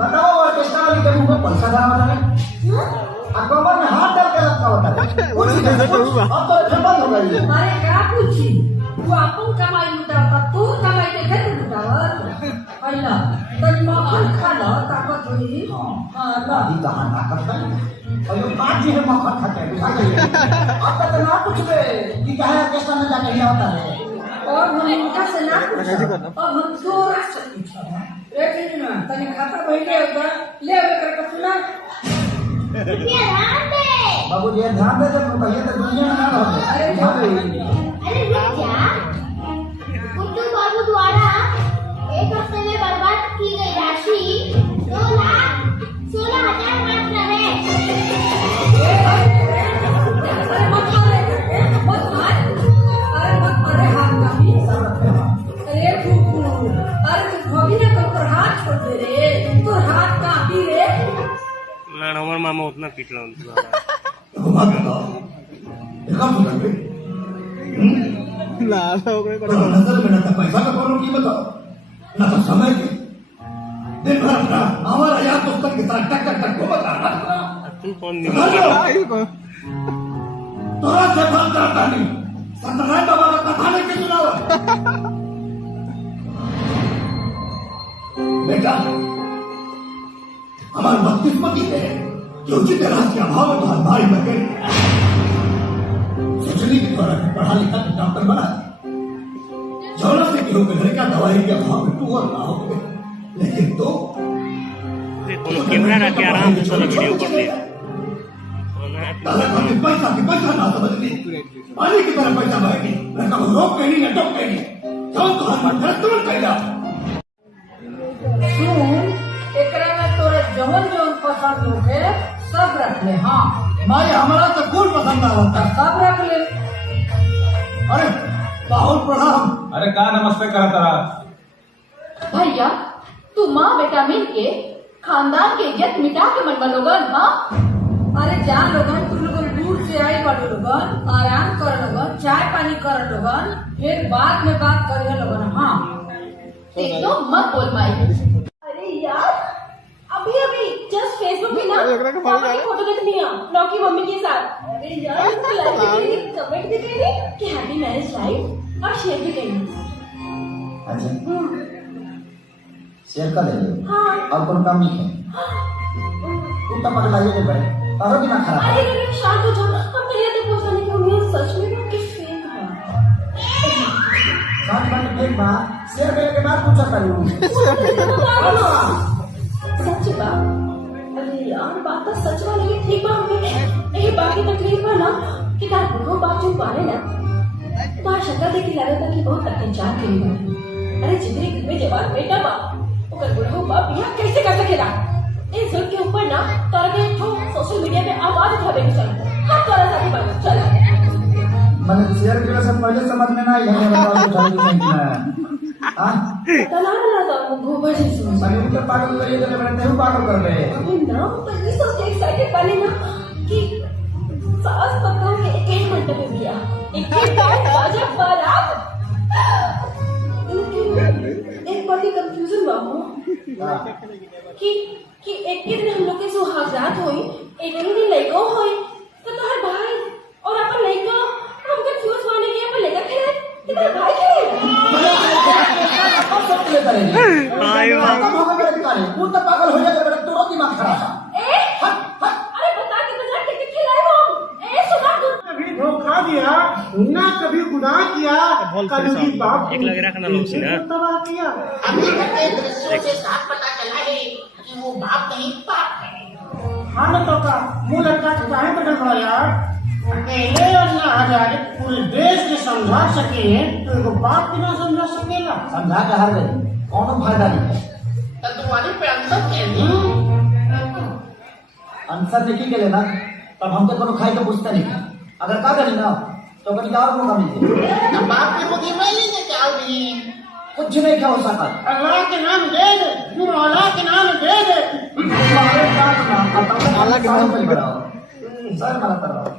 बताओ ऑर्केस्ट्रा वाली के मुंह में पैसा डाला होता है अकबर में हाथ डाल के रखा होता है अब तो फेमस हो गई है। अरे क्या पूछी तू अपन कमाई लुटाता तू कमाई के घर लुटावत अल्ला तन मक्खन खा लो ताकत होई हां अभी कहां ताकत है और ये पांच जी है मक्खन खाते हैं बुझा गई अब तक ना कुछ बे कि क्या है ऑर्केस्ट्रा में जाके ही होता है और हम इनका से ना पूछो अब हम थोड़ा सा पूछो लेकिन ना तने खाता बैठे होगा ले कर सुना ध्यान दे बाबू जी ध्यान दे जब कहिए तो दुनिया में ना रहो अरे अरे रुक जा कुट्टू बाबू द्वारा एक हफ्ते में बर्बाद की गई राशि 2,16,000 मात्र है। अरे मत मारे मत मार अरे मत मारे हाथ का भी अरे फूफू अरे तू भाभी ने तो हाथ छोड़ दे रे तो हाथ का भी रे ना हमारे मामा उतना पिटला घुमा के तो देखा तो लगे ना तो कोई तो नजर में ना तो पैसा का कौन कीमत हो ना तो समय की दिन भर अपना हमारा यार दोस्तों के साथ टक टक टक घूमता रहता तू कौन नहीं तोरा से बात करता नहीं सत्यनारायण बाबा का कथा नहीं के सुनाओ बेटा हमारी बदकिस्मती है कि उचित राशि के अभाव में तो हमारी बचे सोचने की द्वारा पढ़ा लिखा तो डॉक्टर बना जौला से कि होकर घर का दवाई के अभाव में तू और ना हो गए लेकिन तो कैमरा रख के आराम से चलो वीडियो कर ले पैसा की पैसा ना समझ ली पानी की तरह पैसा बहेगी मैं कब रोक कहनी या टोक कहनी जो तो हर मन तुरंत कहना सुन एकरा में तोरे जवन जवन पसंद होके सब रख ले हाँ माए हमारा तो कुल पसंद ना होता सब रख ले अरे बहुत प्रणाम अरे का नमस्ते करता रहा भैया तू माँ बेटा मिल के खानदान के इज्जत मिटा के मन बनोगन हाँ अरे जा लोगन तुम लोगन दूर से आई बाटो लोगन आराम कर लोगन चाय पानी कर लोगन फिर बाद में बात करिए लोगन हाँ एकदम मत बोल माई अरे यार अभी अभी जस्ट फेसबुक पे ना पापा की फोटो देखनी है लौकी मम्मी के साथ। अरे यार उसको लाइक भी करी कमेंट भी करी कि हैप्पी मैरिज लाइफ और शेयर भी करी। अच्छा शेयर कर ले हाँ और कौन काम नहीं है तू तो पकड़ा ही बैठ और भी ना खराब अरे अरे शांत हो जाओ हम पहले तो पूछा नहीं कि उन्हें सच में ना कि फेक है। साथ में देख बा शेयर करने के बाद पूछा करूं सच बा अरे यार बात तो सच वाली है ठीक बा हमें यही बात की तकलीफ है ना कि तार बुढ़ो बाप जो पाले ना तार शक्ल देख के लगे था कि बहुत अत्याचार करेगा। अरे जितने घर में जवान बेटा बा ओकर बुढ़ो बाप यहाँ कैसे कर सकेला इन सब के ऊपर ना तारा के जो सोशल मीडिया पे आवाज उठावे के चल हम तारा साथी बन चल मैंने शेयर किया से पहले समझ में ना आई है बात उठा ली नहीं है हां तना ना तो गोबर जी सुन मैंने तो पागल कर दिए मैंने नहीं पागल कर रहे अभी ना तो इस सोच के एक्साइटेड बने ना कि सास पतों के एक मिनट में गया एक बाजा बारात एक बात की कंफ्यूजन बाबू कि एक के दिन हम लोग के सुहागरात होई एक दिन लइको होई तो तोहर भाई और अपन लइका हम कंफ्यूज होने के अपन लइका खेले तेरा भाई खेले अब सब ले करेंगे आयो खत्म हो गया करे तू तो पागल हो जाएगा मेरा तो दिमाग खराब है अरे बता के बजा टिकट खिलाए हम सुना तू कभी धोखा दिया ना कभी गुनाह किया कभी बाप एक लग रहा ना लोग ना तबाह किया। अभी तक के दृश्यों से साफ पता चला है कि वो बाप नहीं बाप है। हाँ न तो का मुँह लटका के काहे बैठल बड़ा यार अकेले और ना हजार पूरे देश के समझा सके तो एगो बाप भी ना समझा सकेला। समझा के हर गई कौन फायदा नहीं है तो तुम्हारे पे अंतर क्या है? आंसर लिखी के लेना तब हम तो कोनो खाई के पूछते नहीं अगर का करी ना तो कभी और मौका मिलते अब बाप की बुद्धि में लेने क्या होगी? कुछ नहीं क्या हो सकता अल्लाह के नाम दे दे तू अल्लाह के नाम दे दे अल्लाह के नाम पर बढ़ाओ सर मारा करो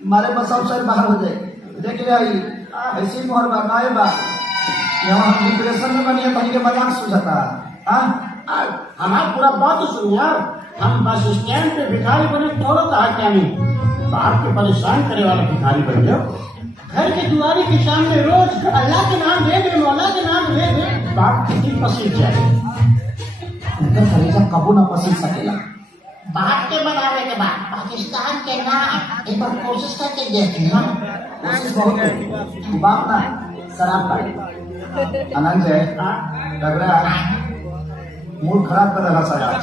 मारे बस सब सर बाहर हो जाए देख ले आई ऐसी मोहर बा काए बा यहाँ हम डिप्रेशन में बनिए कहीं के मजाक सुझाता हां हमारा पूरा बात तो सुन यार। हम बस स्टैंड पे भिखारी बने तो कहा क्या नहीं, बाप के परेशान करे वाला भिखारी बन जाओ। घर के दुआरी के सामने रोज अल्लाह के नाम ले दे, मौला के नाम ले दे, बाप कितनी पसीज जाए। उनका कलेजा कबू ना पसीज सकेला। बात के बनावे के बाद पाकिस्तान के नाम एक बार कोशिश करके देखना। कोशिश बहुत है। बाप ना शराब पाई आनंद है लग रहा है मूड खराब कर रहा सर आज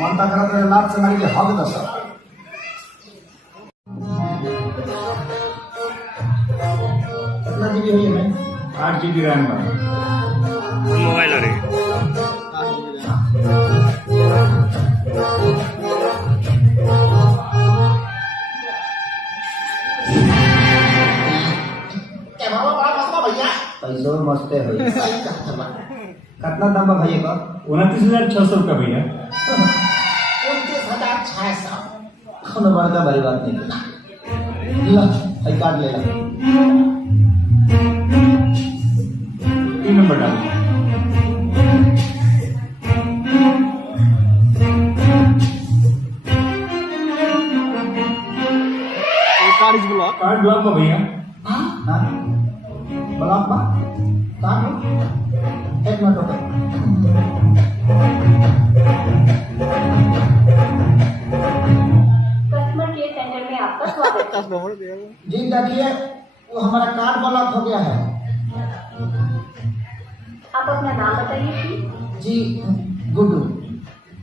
मन तक कर रहा लाभ से मारी के हक दस कितना जीबी हुई है 8 GB रैम है मोबाइल अरे क्या बाबा बड़ा मसला भैया। पैसों मस्ते हुई सही कहा था। कितना दाम है भैया का 29,600 रुपया भैया। 29,600। कोनो बड़का बड़ी बात नहीं ला आई कार्ड ले ला 3 नंबर डाल कार्ड ब्लॉक का भैया। हाँ ब्लॉक में कहाँ एक मिनट रुको कस्टमर केयर सेंटर में आपका स्वागत है। जी देखिए वो हमारा कार्ड ब्लॉक हो गया है। आप अपना नाम बताइए प्लीज। जी गुड्डू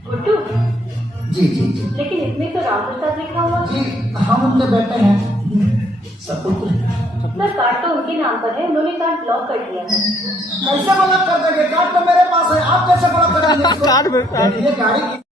गुड्डू, जी जी जी लेकिन इसमें तो राम प्रसाद लिखा हुआ। जी हम उनके बेटे हैं सपुत्र। सर कार्ड तो उनके नाम पर है, उन्होंने कार्ड ब्लॉक कर दिया है। कैसे ब्लॉक कर देंगे? कार्ड तो मेरे पास है, आप कैसे ब्लॉक करेंगे इसको? देखिए गाड़ी की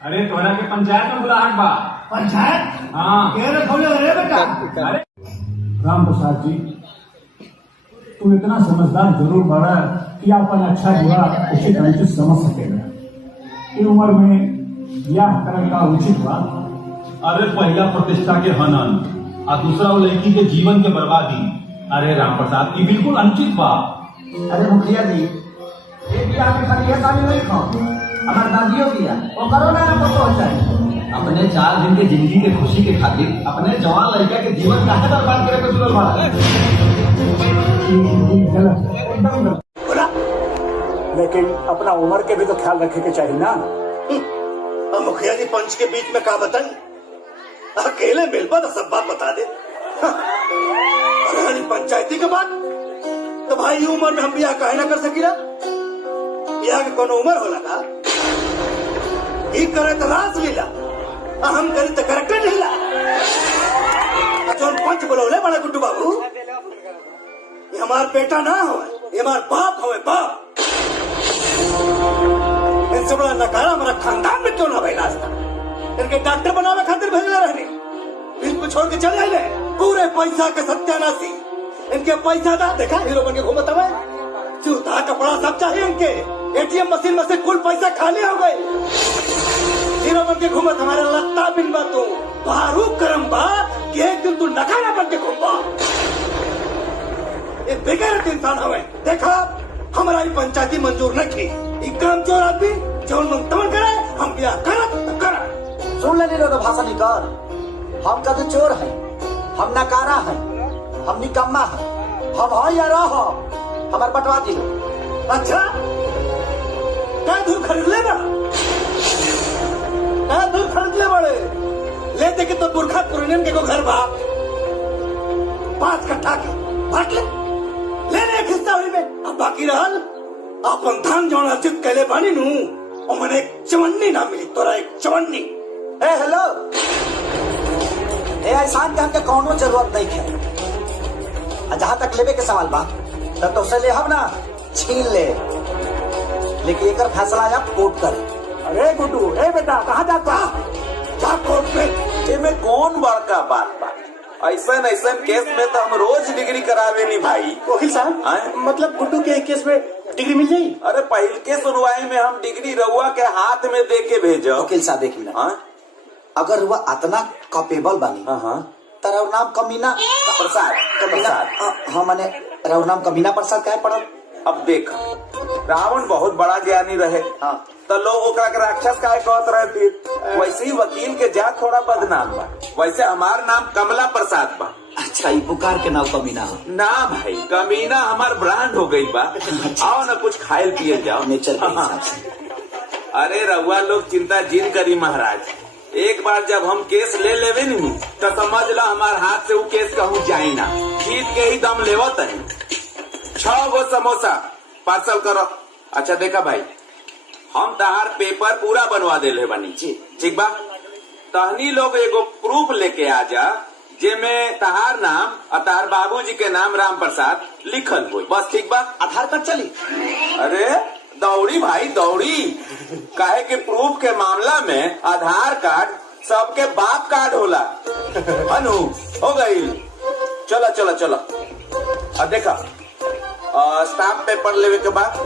अरे तोहरा के पंचायत में बुलाहट बा। पंचायत हाँ केरे खोले रे बेटा। अरे राम प्रसाद जी तू इतना समझदार जरूर बड़ा कि अपन अच्छा बुरा उचित अनुचित समझ सकेगा। इन उम्र में ब्याह करने का उचित बा। अरे पहला प्रतिष्ठा के हनन और दूसरा वो लड़की के जीवन के बर्बादी। अरे राम प्रसाद की बिल्कुल अनुचित बा। अरे मुखिया जी ये बियाह में खाली ये काली नहीं खाओ हमारे दादियों किया वो करो ना पहुंचाए अपने 4 दिन के जिंदगी के खुशी के खातिर अपने जवान लड़का के जीवन काहे बर्बाद करे पे तुलल बड़ा। बोला लेकिन अपना उम्र के भी तो ख्याल रखे के चाहिए ना। मुखिया जी पंच के बीच में का बताई अकेले मिलवा तो सब बात बता दे। पंचायती के बाद तो भाई ये उम्र में हम बियाह काहे ना कर सकीला? बियाह के कोनो उम्र होला का? ई करे तो रासलीला हम करी तो करेक्टर ढीला। जोन पंच बोलौले बड़ा गुड्डू बाबू ये हमार बेटा ना हो ये हमार बाप हो बाप। इनसे बड़ा नकारा हमारा खानदान में क्यों ना भाई रास्ता इनके डॉक्टर बनावे खातिर भेजले रहनी बिल को छोड़ के चले आए पूरे पैसा के सत्यानाशी इनके पैसा दा देखा हीरो बन के घूमत हवे जूता कपड़ा सब चाहिए इनके एटीएम मशीन में से कुल पैसा खाली हो गए हीरो बन के घूमत हमारे लगता बिन बा तू बारू करम बा कि एक दिन तू नखाना बन के घूमबा ये बेगैरत इंसान हवे देखा हमारा ही पंचायती मंजूर नहीं की ई काम चोर आदमी जौन मन तमन करे हम ब्याह करत त करत सुन ले लो भाषा निकाल हम कद चोर है हम नकारा है हम निकम्मा है हम है या रह हमार बटवा दिलो अच्छा क्या दूर खरीद ले ना क्या दूर खरीद ले बड़े लेते कि तो बुरखा पुरनियन के को घर बा 5 कट्ठा के बांट लेने एक हिस्सा हुई में अब बाकी रहल अपन धान जौन अर्जित कैले बानी नू और मैंने एक चवन्नी ना मिली तोरा एक चवन्नी ए हेलो ए एहसान के हमके कौनो जरूरत नहीं है जहाँ तक लेवे के सवाल बा तब तो उसे ले हम ना छीन ले लेकिन एक फैसला आप कोर्ट करे। अरे गुड्डू ए बेटा कहाँ जाता जा कोर्ट में में कौन बड़का बात बा ऐसा ऐसा केस में तो हम रोज डिग्री करावे नहीं भाई। वकील साहब मतलब गुड्डू के केस में डिग्री मिल जाये? अरे पहल के सुनवाई में हम डिग्री रउआ के हाथ में दे के भेजो। वकील साहब देख ना अगर रुआ इतना कैपेबल बनी तो नाम कमीना प्रसाद हाँ मैंने नाम कमीना प्रसाद क्या पढ़ल। अब देख रावण बहुत बड़ा ज्ञानी रहे तो लोग ओकरा के राक्षस काहे कहत रहे फिर वैसे ही वकील के जात थोड़ा बदनाम बा वैसे हमार नाम कमला प्रसाद बा। अच्छा ये पुकार के नाम कमीना ना भाई कमीना हमार ब्रांड हो गई बा। आओ ना कुछ खाए पिए जाओ नेचर के हिसाब से। अरे रउआ लोग चिंता जिन करी महाराज एक बार जब हम केस ले लेवे नहीं तो समझ लो हमार हाथ से वो केस कहूँ जाए ना जीत के ही दम लेवो तनी 6 गो समोसा पार्सल करो। अच्छा देखा भाई हम तहार पेपर पूरा बनवा दे ले बनी ठीक बा तहनी लोग एगो प्रूफ लेके आ जा जेमे तहार नाम और तहार बाबूजी के नाम राम प्रसाद लिखल हो बस ठीक बा। आधार कार्ड चली? अरे दौड़ी भाई दौड़ी काहे के प्रूफ के मामला में आधार कार्ड सबके बाप कार्ड होला अनु हो गई। चलो चलो चलो अब देखा स्टाम्प पेपर लेवे के बाद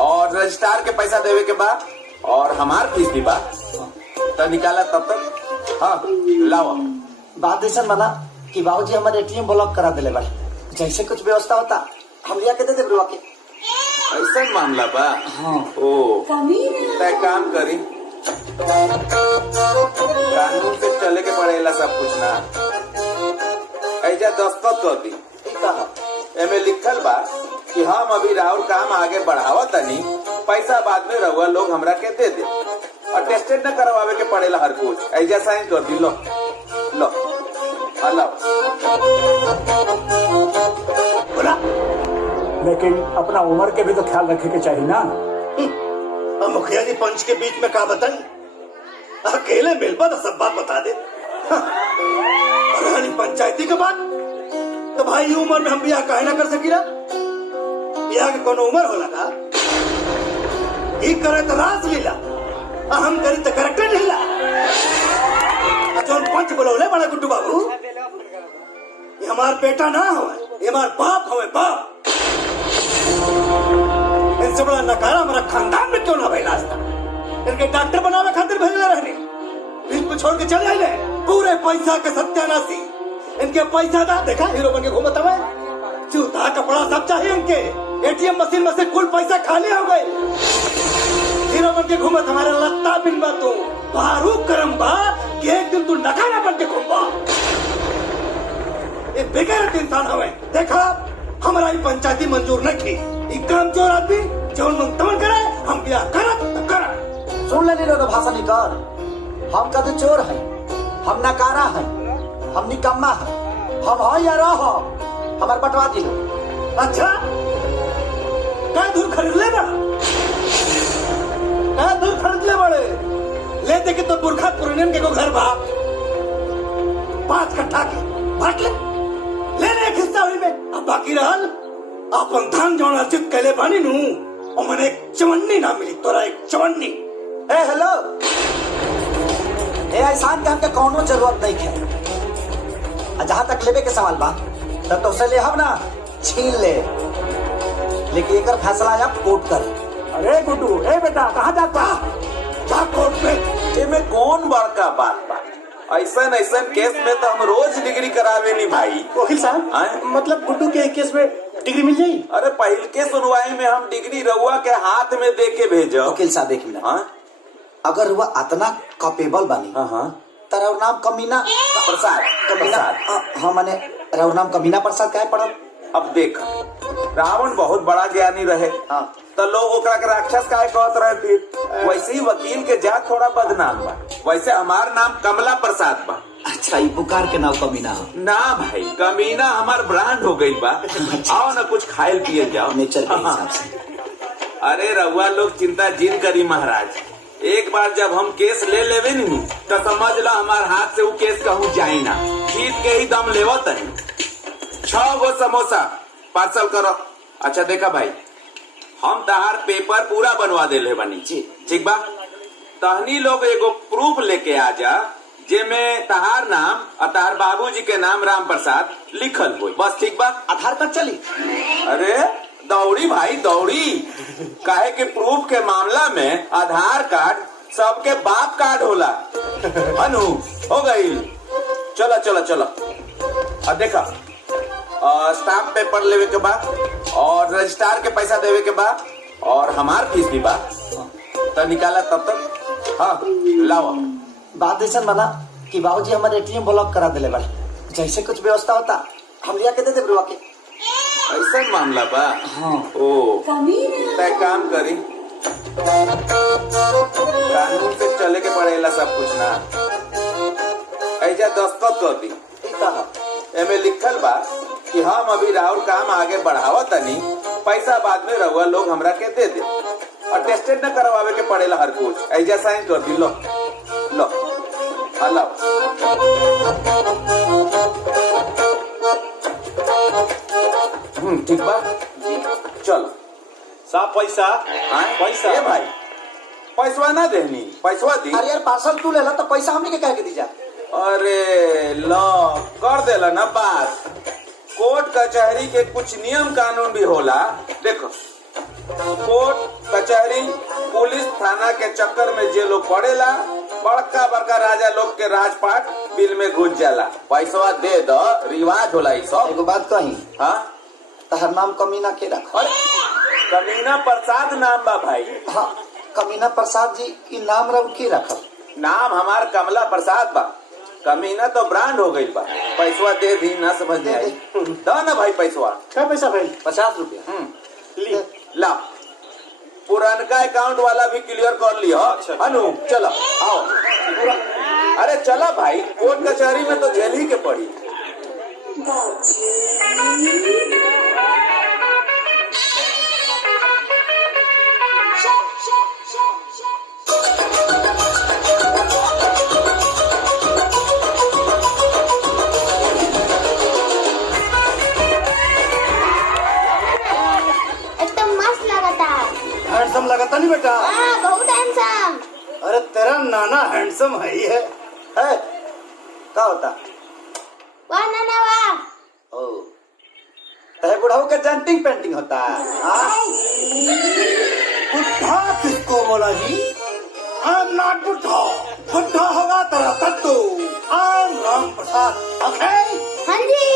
और रजिस्ट्रार के पैसा देवे के बाद और हमार फीस भी बा तो निकाला तब तक। हाँ लाओ बात ऐसा बना कि बाबूजी हमारे एटीएम ब्लॉक करा दिले भाई जैसे कुछ व्यवस्था होता हम लिया के दे दे के ऐसा मामला बा। हाँ ओ तय काम करी कानून से चले के पड़ेला सब कुछ ना ऐजा दस्तखत कर दी एमे लिखल बा कि हम अभी राउर काम आगे बढ़ावा तनी पैसा बाद में रहुआ लोग हमरा के दे दे और टेस्टेड न करवावे के पड़ेला हर कुछ ऐजा साइन कर दी लो लो बोला लेकिन अपना उम्र के भी तो ख्याल रखे के चाहिए ना। मुखिया जी पंच के बीच में क्या बताई अकेले मिल पर सब बात बता दे। पंचायती के बाद तो भाई उम्र में हम ब्याह काहे ना कर सकी ब्याह के कोनो उम्र होला का ही करे तो रास लीला हम करी तो करेक्टर लीला जौन पंच बोलौले बड़ा गुड्डू बाबू ये हमार बेटा ना हो ये हमार बाप हो बाप इनसे बड़ा नकारा हमारा खानदान में क्यों ना भाई नाश्ता इनके डॉक्टर बनावे खातिर भेजले रहने इनको छोड़ के चले आए पूरे पैसा के सत्यानाशी इनके पैसा दा देखा हीरो बन के घूमत हवे जूता कपड़ा सब चाहिए इनके एटीएम मशीन में से कुल पैसा खाली हो गए हीरो बन के घूमत हमारे लगता बिन बा तू बारू करम बा कि एक दिन तू नखाना बन के घूमबा ये बेगैरत इंसान हवे देखा हमारा ही पंचायती मंजूर नहीं की ई काम चोर आदमी जौन मन तमन करे हम ब्याह करत त करत। सुन ले लो भाषा निकाल हम कद चोर है हम नकारा है हम निकम्मा है हम है या रह हमार बटवा दिलो। अच्छा क्या दूर खरीद ले ना क्या दूर खरीद ले बड़े लेते कि तो बुरखा पुरनियन के को घर बा 5 कट्ठा के बांट लेने एक हिस्सा हुई में अब बाकी रहल अपन धान जौन अर्जित कैले बानी नू और मैंने एक चवन्नी ना मिली तोरा एक चवन्नी। ए हेलो ए एहसान के हमके कौनो जरूरत नहीं है जहाँ तक लेवे के सवाल बा तब तो उसे ले हम ना छीन ले, लेकिन एक फैसला आप कोर्ट करे। अरे गुड्डू, ए बेटा कहाँ जाता जा कोर्ट में। ये में कौन बड़का बात बा? ऐसा केस में तो हम रोज डिग्री करावे नहीं भाई। वकील साहब, मतलब गुड्डू के केस में डिग्री मिल जाई? अरे पहले के सुनवाई में हम डिग्री रउआ के हाथ में दे के भेजो। वकील साहब एक मिनट, अगर वह इतना कैपेबल बनी तेरा नाम कमीना प्रसाद, कमीना हाँ माने तेरा नाम कमीना प्रसाद काहे पड़ल? अब देख, रावण बहुत बड़ा ज्ञानी रहे तो लोग ओकरा के राक्षस काहे कहत रहे। फिर वैसे ही वकील के जात थोड़ा बदनाम बा। वैसे हमार नाम कमला प्रसाद बा। अच्छा, ये पुकार के नाम कमीना ना भाई, कमीना हमार ब्रांड हो गई बा। आओ ना कुछ खाए पिए जाओ नेचर के हिसाब से। अरे रउआ लोग चिंता जिन करी महाराज, एक बार जब हम केस ले लेवे नी तो समझ लो हमार हाथ से वो केस कहूँ जाई ना। जीत के ही दम लेवत है। 6 गो समोसा पार्सल करो। अच्छा देखा भाई, हम तहार पेपर पूरा बनवा दे ले बनी जी, ठीक बा। तहनी लोग एगो प्रूफ लेके आ जा जेमे तहार नाम और तहार बाबूजी के नाम राम प्रसाद लिखल हो, बस ठीक बा। आधार कार्ड चली? अरे दौड़ी भाई दौड़ी, काहे के प्रूफ के मामला में आधार कार्ड सबके बाप कार्ड होला। अनु हो गई, चलो चलो चलो। अब देखा, स्टाम्प पेपर लेवे के बाद और रजिस्ट्रार के पैसा देवे के बाद और हमार फीस भी बा तो निकाला तब तक। हाँ लाओ। बात ऐसा बना कि बाबूजी हमारे एटीएम ब्लॉक करा दिले बड़े, जैसे कुछ व्यवस्था होता हम लिया के दे दे के। ऐसा मामला बा? हाँ। ओ तय काम करी, कानून से चले के पड़ेला सब कुछ ना। ऐजा दस्तखत कर दी, एमे लिखल बा कि हम अभी राउर काम आगे बढ़ावा तनी, पैसा बाद में रहुआ लोग हमरा के दे दे और टेस्टेड न करवावे के पड़ेला हर कुछ। ऐजा साइन कर दी। लो लो लो। ठीक बा, चल। साहब पैसा पैसा ए भाई, पैसवा ना देनी, पैसवा दी। अरे यार पार्सल तू लेला तो पैसा हमने के कह के दी जा। अरे लो कर देला ना बात। कोर्ट कचहरी के कुछ नियम कानून भी होला। देखो, कोर्ट कचहरी पुलिस थाना के चक्कर में जे लोग पड़ेला, बड़का बड़का राजा लोग के राजपाट बिल में घुस जाला। पैसवा दे दो, रिवाज होला। सब एगो बात कही, हाँ तहर नाम कमीना के रख। अरे कमीना प्रसाद नाम बा भाई। हाँ, कमीना प्रसाद जी की नाम रख के रखल। नाम हमार कमला प्रसाद बा, कमीना तो ब्रांड हो गई बा। पैसवा दे दी, ना समझ में आई। दो ना भाई पैसवा। क्या पैसा भाई? 50 रुपया। ली ला, पुरानका अकाउंट वाला भी क्लियर कर लियो। अनु चलो आओ। अरे चला भाई, कोर्ट कचहरी में तो जेल ही के पड़ी। हैंडसम लगता नहीं बेटा? बहुत हैंडसम। अरे तेरा नाना हैंडसम है ही है। क्या होता? वाह नाना वाह। ओ, तेरे बुढ़ाऊ का जंपिंग पेंटिंग होता है। बुढ़ा किसको बोला जी? आई एम नॉट बुढ़ा, बुढ़ा होगा तेरा कद्दू। I am Ram Prasad. ओके? हाँ जी।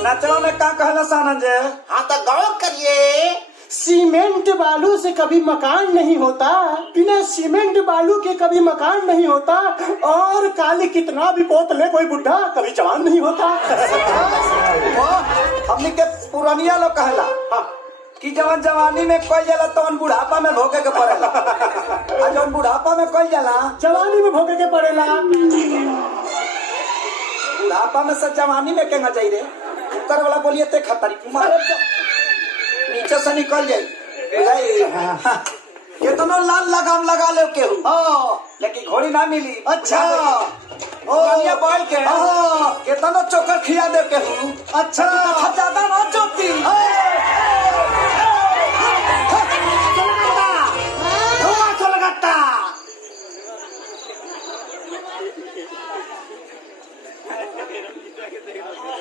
नचवा में क्या कहला सानंद? हाँ तो गौर करिए, सीमेंट बालू से कभी मकान नहीं होता, बिना सीमेंट बालू के कभी मकान नहीं होता, और काली कितना भी पोत ले कोई बुढ़ा कभी जवान नहीं होता। हमने के पुरानिया लोग कहला कि जवान जवानी में कोई जाला तो बुढ़ापा में भोगे के पड़ेला, और जब बुढ़ापा में कोई जाला जवानी में भोगे के पड़ेला। बुढ़ापा में सब जवानी में कहना चाहिए रे। ऊपर वाला बोलिए ते खतरी नीचे से निकल जाये। कितना लाल लगाम लगा ले केहू, लेकिन घोड़ी ना मिली। अच्छा बैठ के कितना चोकर खिया दे केहू। अच्छा ज्यादा ना चोती लगाता।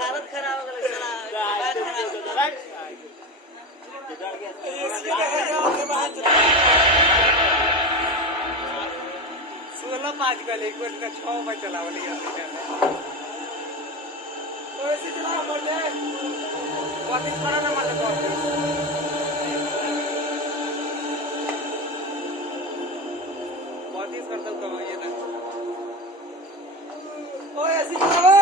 हालत खराब हो गई। आजकल एक मिनट का 6 बार चलावली आती है तो ऐसे चला बोल दे बहुत ही खड़ा ना मारे बहुत ही करता हूं ये ना ओ ऐसे चलाओ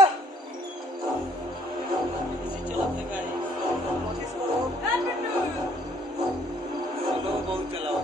ऐसे चलाते गाड़ी बहुत ही करो चलो बहुत चलाओ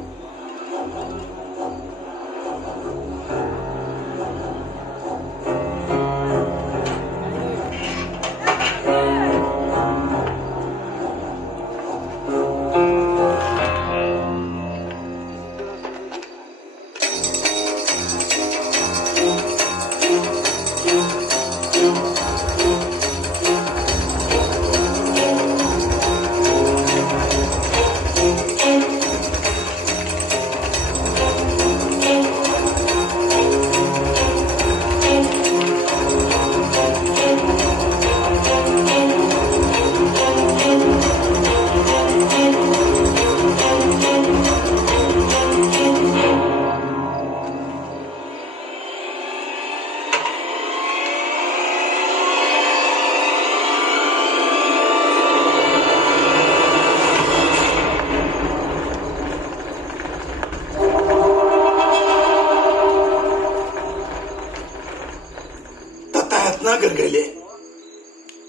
कर गए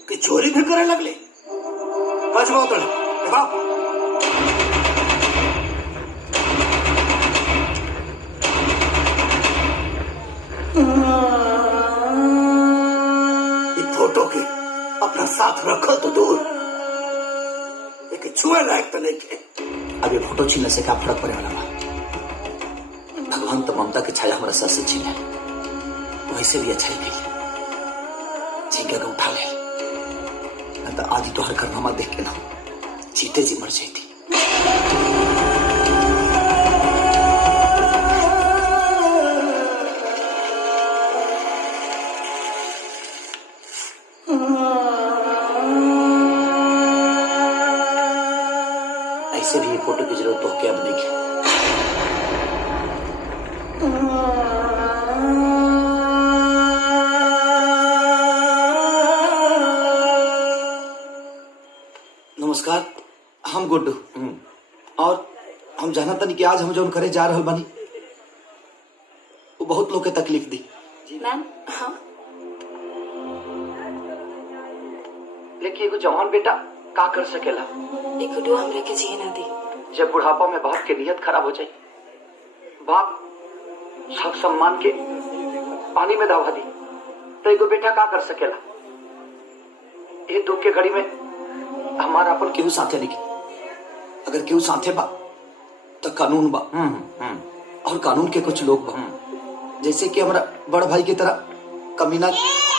कि चोरी भी करे लगले देखो फोटो के अपना साथ रखो तो दूर एक छुए लायक तो नहीं के अब ये फोटो छीनने से क्या फर्क पड़े वाला भगवान तो ममता की छाया हमारा सर से छीना वैसे भी अच्छा ही गई झींगा का उठा ले तो आदि तो हर कारनामा देख के ना चीते जी मर जाती ऐसे भी ये फोटो की जरूरत तो क्या बनेगी नमस्कार हम गुड्डू और हम जाना तनी कि आज हम जो करे जा रहे बानी वो बहुत लोग के तकलीफ दी मैम हाँ लेकिन एगो जवान बेटा का कर सकेला एक गुड्डू हमरे के जिए ना दी जब बुढ़ापा में बाप के नियत खराब हो जाए बाप हक सम्मान के पानी में दबा दी तो एगो बेटा का कर सकेला ये दुख के घड़ी में हमारा अपन केहू साथे नहीं अगर केहू साथे बा तो कानून बा और कानून के कुछ लोग बा जैसे कि हमारा बड़ भाई की तरह कमीना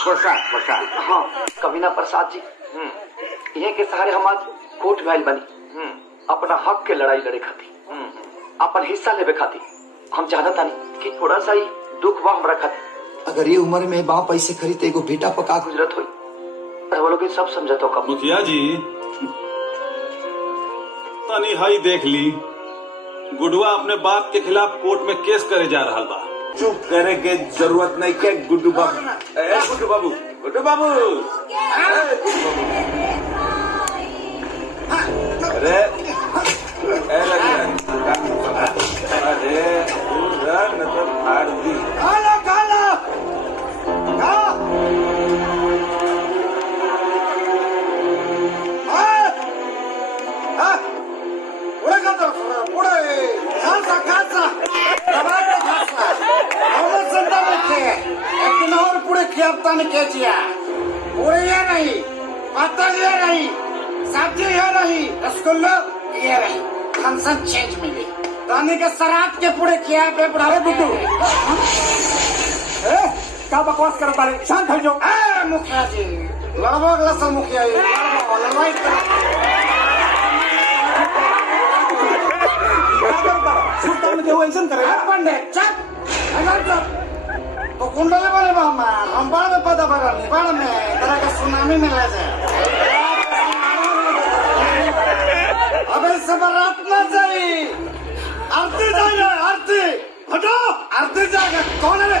प्रसाद हाँ कमीना प्रसाद जी ये के सहारे हम आज कोर्ट में बनी अपना हक के लड़ाई लड़े खाती अपन हिस्सा लेवे खाती हम चाहता नहीं कि थोड़ा सा ही दुख बा हमरा खाती अगर ये उम्र में बाप ऐसे करी तो एगो बेटा पका गुजरत हुई वो लोग सब समझतो कब मुखिया जी तनी हाई देख ली गुडुआ अपने बाप के खिलाफ कोर्ट में केस करे जा रहा बा चुप करे के जरूरत नहीं के गुड्डू बाबू गुड्डू बाबू गुड्डू बाबू अरे अरे मतलब फाड़ दी सब्जी ये रही रसगुल्ला ये रही फंक्शन चेंज मिली रानी के शराब के पूरे किया पे बुढ़ावे बुड्डू क्या बकवास कर रहे शांत हो जाओ मुखिया जी लड़वा लसल मुखिया जी लड़वाई पंडित चुप तो कुंडली बोले हम बाढ़ में पता पड़ा नहीं बाढ़ में तरह का सुनामी में ले जाए अबे सबरात न जाई आरती जाएगा आरती हटो आरती जाएगा कौन है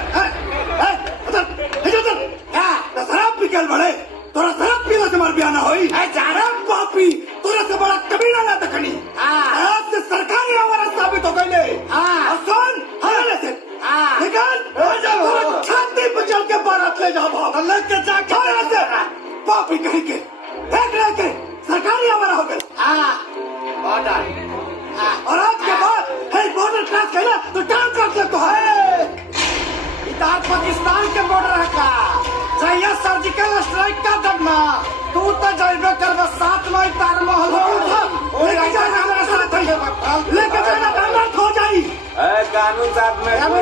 कानून साथ में अरे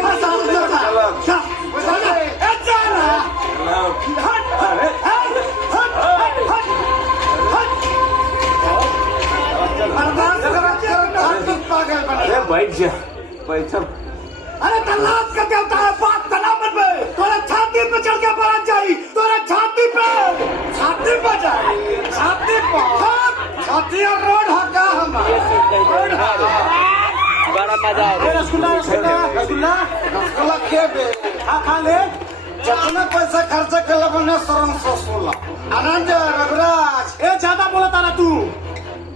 बैठ जा बैठ। अरे तलाश का क्या होता है? बात तलाब में तोरा छाती पे चढ़ के बरत जाई, तोरा छाती पे जाई, छाती और रोड हका हमारा बड़ा मजा आएगा। रसगुल्ला खेबे खा ले, जितना पैसा खर्चा कर ले बने सरम रसगुल्ला। आनंद रघुराज ए ज्यादा बोला तारा तू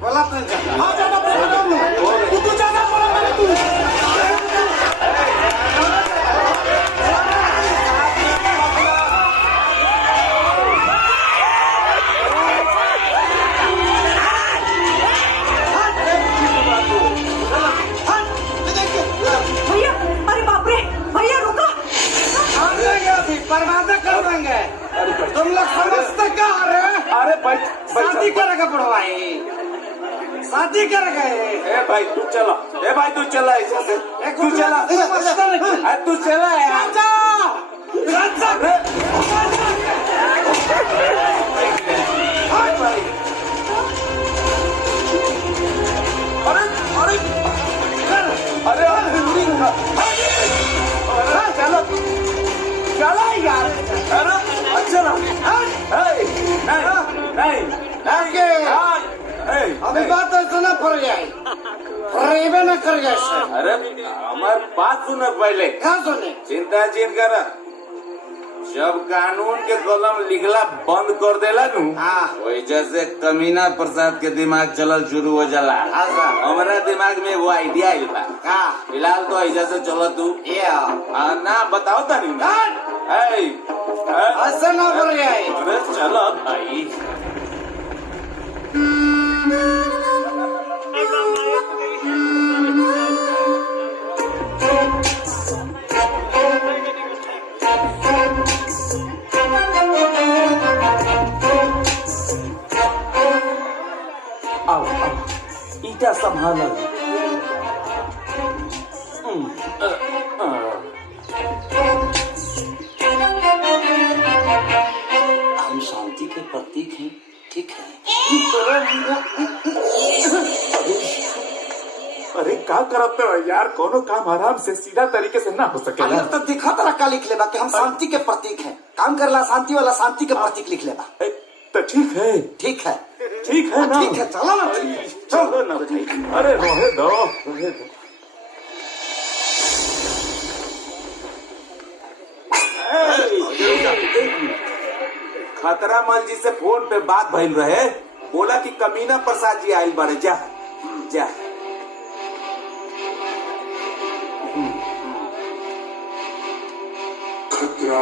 बोला नहीं हाँ ज्यादा बोला तू ज्यादा बोला तारा तू। बर्बाद कर देंगे तुम लोग समझते क्या? अरे भाई शादी करेगा बुढ़वाई, शादी करेगा। ए भाई तू चला, ए भाई तू चला ऐसे से तू चला, अरे तू चला यार। अरे चलो चला यार। अरे अच्छा ना नहीं अभी बात ऐसा ना पड़ जाए, फरेबे न कर जाए। अरे हमार बात सुन पहले। क्या सुने? चिंता चिन कर, जब कानून के कलम लिखला बंद कर देला नु वही जैसे कमीना प्रसाद के दिमाग चलल शुरू हो जाला। हमारा दिमाग में वो आइडिया आइल बा। फिलहाल तो ऐसा से चलो तू ना बताओ तनी ऐसा ना पड़ जाए। अरे चलो भाई आओ ईटा संभालो। हम शांति के प्रतीक हैं, ठीक है? अरे क्या करते हो यार? कोनो काम आराम से सीधा तरीके से ना हो सकेला। तो दिखा तरह का लिख लेबा कि हम शांति के प्रतीक हैं। काम करला शांति वाला शांति के प्रतीक लिख लेबा। तो ठीक है, ठीक है, ठीक है ना? ठीक है चलो ना, चलो ना भाई। अरे रोहे दो, रोहे दो। खतरा मल जी से फोन पे बात भइल रहे, बोला कि कमीना प्रसाद जी आइल बारे। जा जा खतरा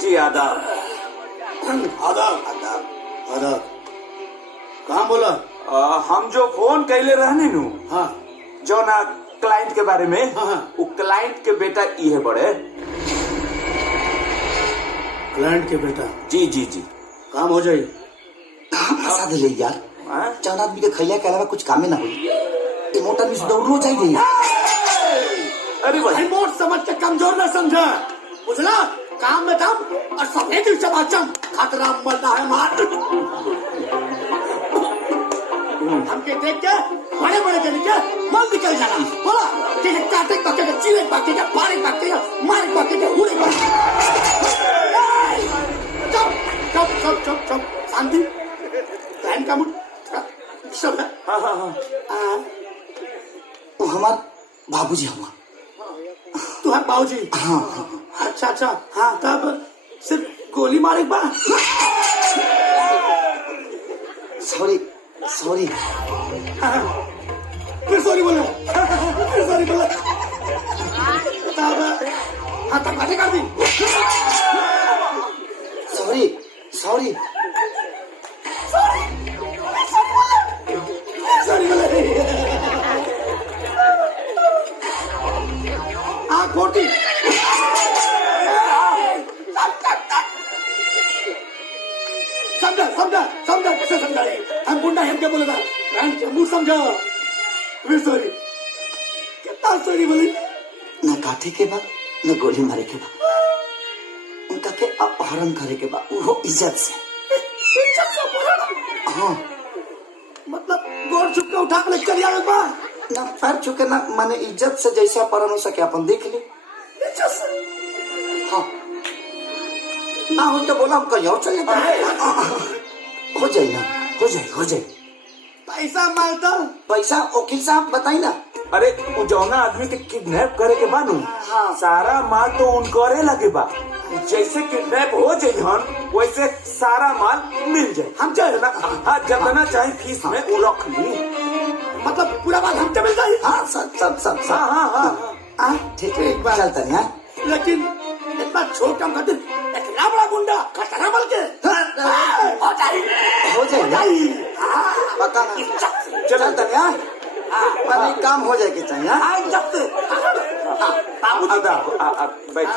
जी आदाब। आदाब आदाब आदाब। कहाँ बोला? हम जो फोन कैले रहने नु जो ना क्लाइंट के बारे में, वो क्लाइंट के बेटा ये बड़े। क्लाइंट के बेटा? जी जी जी। काम हो जाए। कहाँ फंसा दिले यार? चार आदमी के खैया के अलावा कुछ कामे ना हुई। मोटा मिस दौड़ो चाहिए। अरे भाई मोट समझ के कमजोर न समझा, बुझला? काम में दम और सफेद चमाचम, खतरा मरना है मार। हमके देख के बड़े बड़े जन के मन निकल जाना। बोला कि काटे पके के चीरे पके के पारे पके के मारे पके के उड़े पके। चुप चुप चुप चुप चुप शांति। प्लान का मुझ सब है। वो हमार बाबूजी हुआ। तू है बाबूजी? हाँ। अच्छा अच्छा हाँ। तब सिर्फ गोली मारे बा? Sorry sorry. फिर सॉरी बोला, फिर सॉरी बोला। तब हाँ तब बातें कर दी। सॉरी मोटी समझा कैसे समझाई हम गुंडा हम क्या बोले था मुंह समझा सॉरी कितना सॉरी बोली न काटे के बाद न गोली मारे के बाद उनका के अपहरण करे के बाद वो इज्जत से हाँ मतलब गोर छुप के उठा के चली आवे बा ना पैर छुके ना माने इज्जत से जैसा अपहरण हो सके अपन देख ले इज्जत से हाँ ना हो तो बोला कहीं और चले हो जाए ना हो जाए पैसा मालता पैसा वकील साहब बताई ना। अरे वो जौना आदमी के किडनैप करे के बाद सारा माल तो उनकरे लगे बा। जैसे किडनैप हो जाइहन वैसे सारा माल मिल जाए हम चाहे ना हाँ जितना चाहे फीस में वो रख ली मतलब पूरा माल हमसे मिल जाए हाँ सब हाँ ठीक है चलता नहीं लेकिन इतना छोटा खातिर इतना बड़ा गुंडा खतरा बल के हो जाएगा पता नहीं चलता नहीं काम हो जाएगी चाहिए बैठ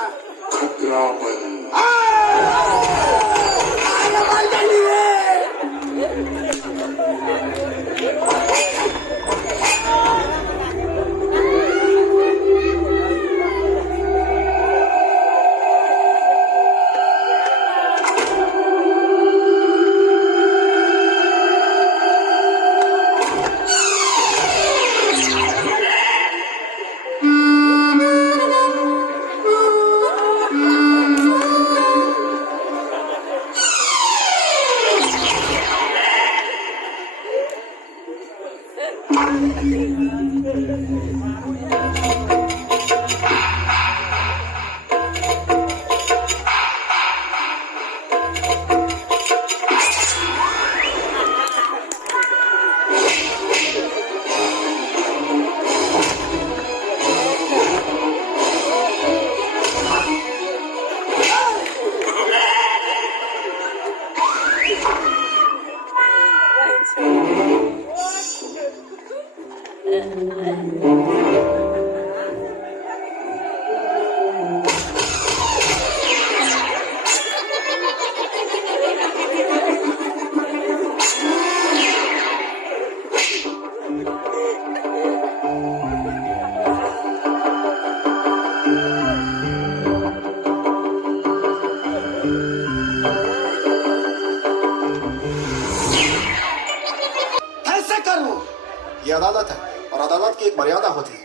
अदालत है और अदालत की एक मर्यादा होती है।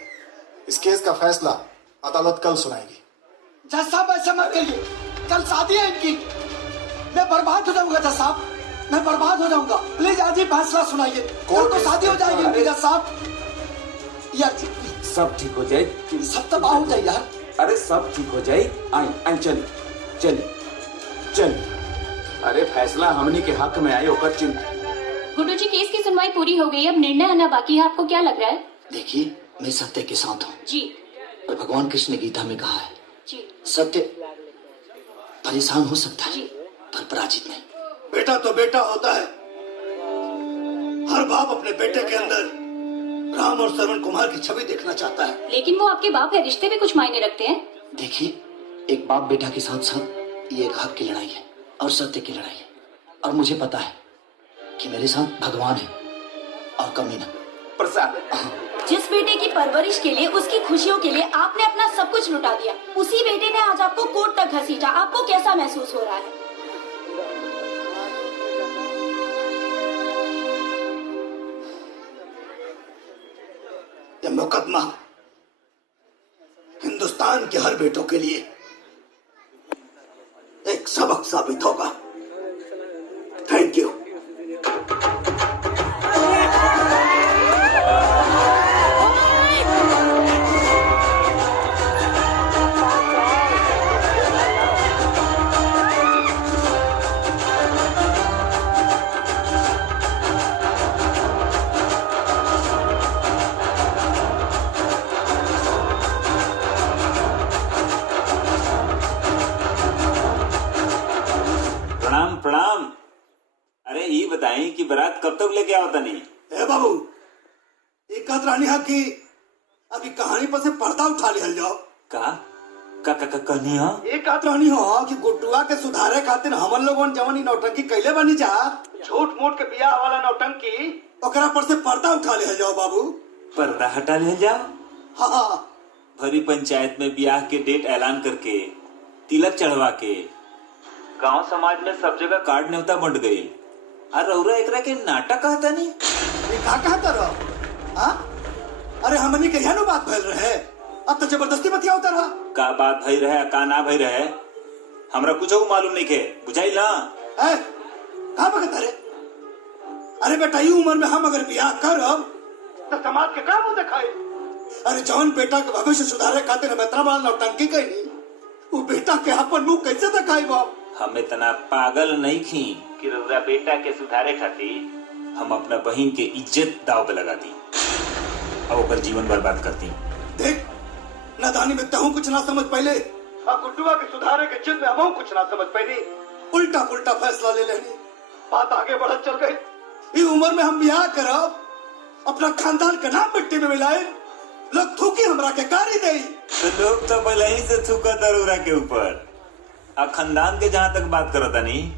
इस केस का फैसला अदालत कल सुनाएगी। जज साहब ऐसा मत करिए, कल शादी है इनकी, मैं बर्बाद हो जाऊंगा जज साहब, मैं बर्बाद हो जाऊंगा। प्लीज आज ही फैसला सुनाइए, कल तो शादी हो जाएगी इनकी जज साहब। यार सब ठीक हो जाए, सब तबाह हो जाए यार। अरे सब ठीक हो जाए, आई चल चल चल। अरे फैसला हमने के हक में आए होकर चिंता। गुड्डू जी केस की सुनवाई पूरी हो गई, अब निर्णय आना बाकी है। आपको क्या लग रहा है? देखिए मैं सत्य के साथ हूँ जी, और भगवान कृष्ण ने गीता में कहा है जी, सत्य परेशान हो सकता है पर पराजित नहीं। बेटा तो बेटा होता है। हर बाप अपने बेटे के अंदर राम और श्रवण कुमार की छवि देखना चाहता है। लेकिन वो आपके बाप है, रिश्ते भी कुछ मायने रखते हैं। देखिए एक बाप बेटा के साथ साथ ये एक हक की लड़ाई है और सत्य की लड़ाई है, और मुझे पता है कि मेरे साथ भगवान है और कमी न प्रसाद। जिस बेटे की परवरिश के लिए, उसकी खुशियों के लिए आपने अपना सब कुछ लुटा दिया, उसी बेटे ने आज आपको कोर्ट तक घसीटा। आपको कैसा महसूस हो रहा है? यह मुकदमा हिंदुस्तान के हर बेटों के लिए एक सबक साबित होगा। Thank you. प्रणाम। अरे ये बताएं कि बारात कब तक लेके आओ तनी? ए बाबू, एक रानी की अभी कहानी पर से पर्दा उठा लिया जाओ। कहा कहनी हो एक बात रहनी हो कि गुड्डुआ के सुधारे खातिर हमन लोगन जवनी नौटंकी कैले बनी जा, झूठ मूठ के बियाह वाला नौटंकी, ओकरा पर से पर्दा उठा ले जाओ बाबू। पर्दा हटा ले जाओ। हाँ, भरी पंचायत में ब्याह के डेट ऐलान करके, तिलक चढ़वा के, गांव समाज में सब जगह कार्ड न्योता बंट गई। और रउरा एकरा के नाटक कहता नहीं, का कहता रहो? हाँ, अरे हमनी के यहाँ बात भइल रहे, अब तो जबरदस्ती बतिया उतर रहा। का बात भई रहे का ना भई रहे हमरा कुछ मालूम नहीं के, बुझाई ना? कहा बगता रे? अरे बेटा ये उम्र में हम अगर ब्याह करब तो समाज के काम दिखाई। अरे जौन बेटा के भविष्य सुधारे खातिर हम इतना बड़ा नौटंकी करी, वो बेटा के अपन मुंह कैसे दिखाई बाप? हम इतना पागल नहीं थी कि रउरा बेटा के सुधारे खातिर हम अपना बहन के इज्जत दाव पे लगा दी और ओकर जीवन बर्बाद करती। देख नादानी में तहु कुछ ना समझ पहले, गुड्डुआ के सुधारे के जिद में हम कुछ ना समझ पहले, उल्टा पुल्टा फैसला ले लेनी, बात आगे बढ़त चल गई। इस उम्र में हम ब्याह करब, अपना खानदान का नाम मिट्टी में मिलाए, लोग थूकी हमरा के गाली दे। तो लोग तो पहले ही से थूका रउरा के ऊपर। अब खानदान के जहाँ तक बात करता नहीं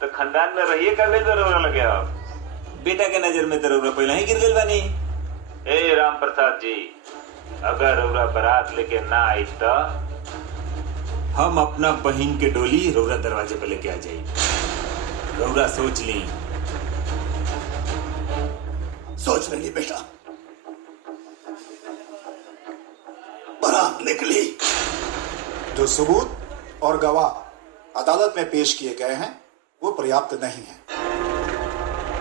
तो खानदान में रहिए कर ले तो रउरा लगे। अब बेटा के नजर में तो रउरा पहले ही गिर गई बानी। ए राम प्रसाद जी, अगर रउरा बारात लेके ना आई तो हम अपना बहन के डोली रउरा दरवाजे पे लेके आ जाये। रउरा सोच ली। सोच लेनी बेटा, बारात निकली। जो सबूत और गवाह अदालत में पेश किए गए हैं वो पर्याप्त नहीं है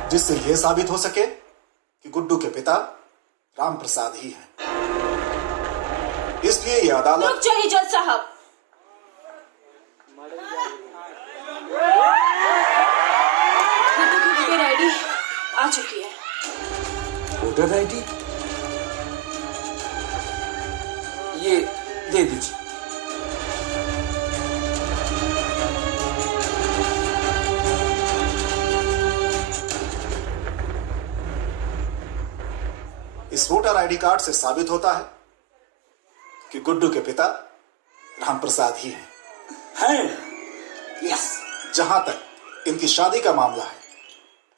जिससे यह साबित हो सके कि गुड्डू के पिता राम प्रसाद ही हैं। इसलिए यह अदालत। रुक जाइए जज साहब। गुड्डू की वोटर आईडी आ चुकी है। वोटर आईडी ये दे दीजिए। इस वोटर आईडी कार्ड से साबित होता है कि गुड्डू के पिता राम प्रसाद ही हैं। यस। जहां तक इनकी शादी का मामला है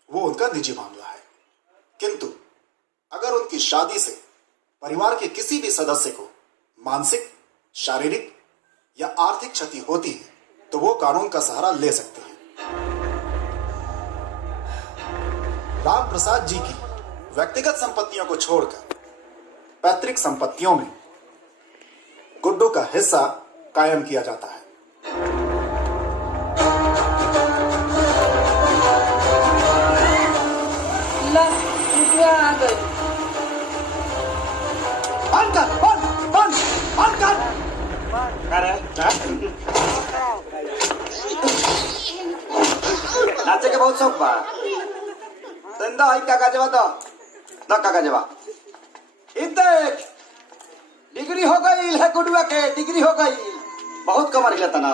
वो उनका निजी मामला है, किंतु अगर उनकी शादी से परिवार के किसी भी सदस्य को मानसिक, शारीरिक या आर्थिक क्षति होती है तो वो कानून का सहारा ले सकते हैं। राम प्रसाद जी की व्यक्तिगत संपत्तियों को छोड़कर पैतृक संपत्तियों में गुड्डू का हिस्सा कायम किया जाता है। आ गई। बंद कर, बंद कर। नाचे के बहुत शौक बा। धंधा है काका जवा तो ना काका जवा। देख डिग्री हो गई है गुडुआ के, डिग्री हो गई। बहुत कमर हिलता ना।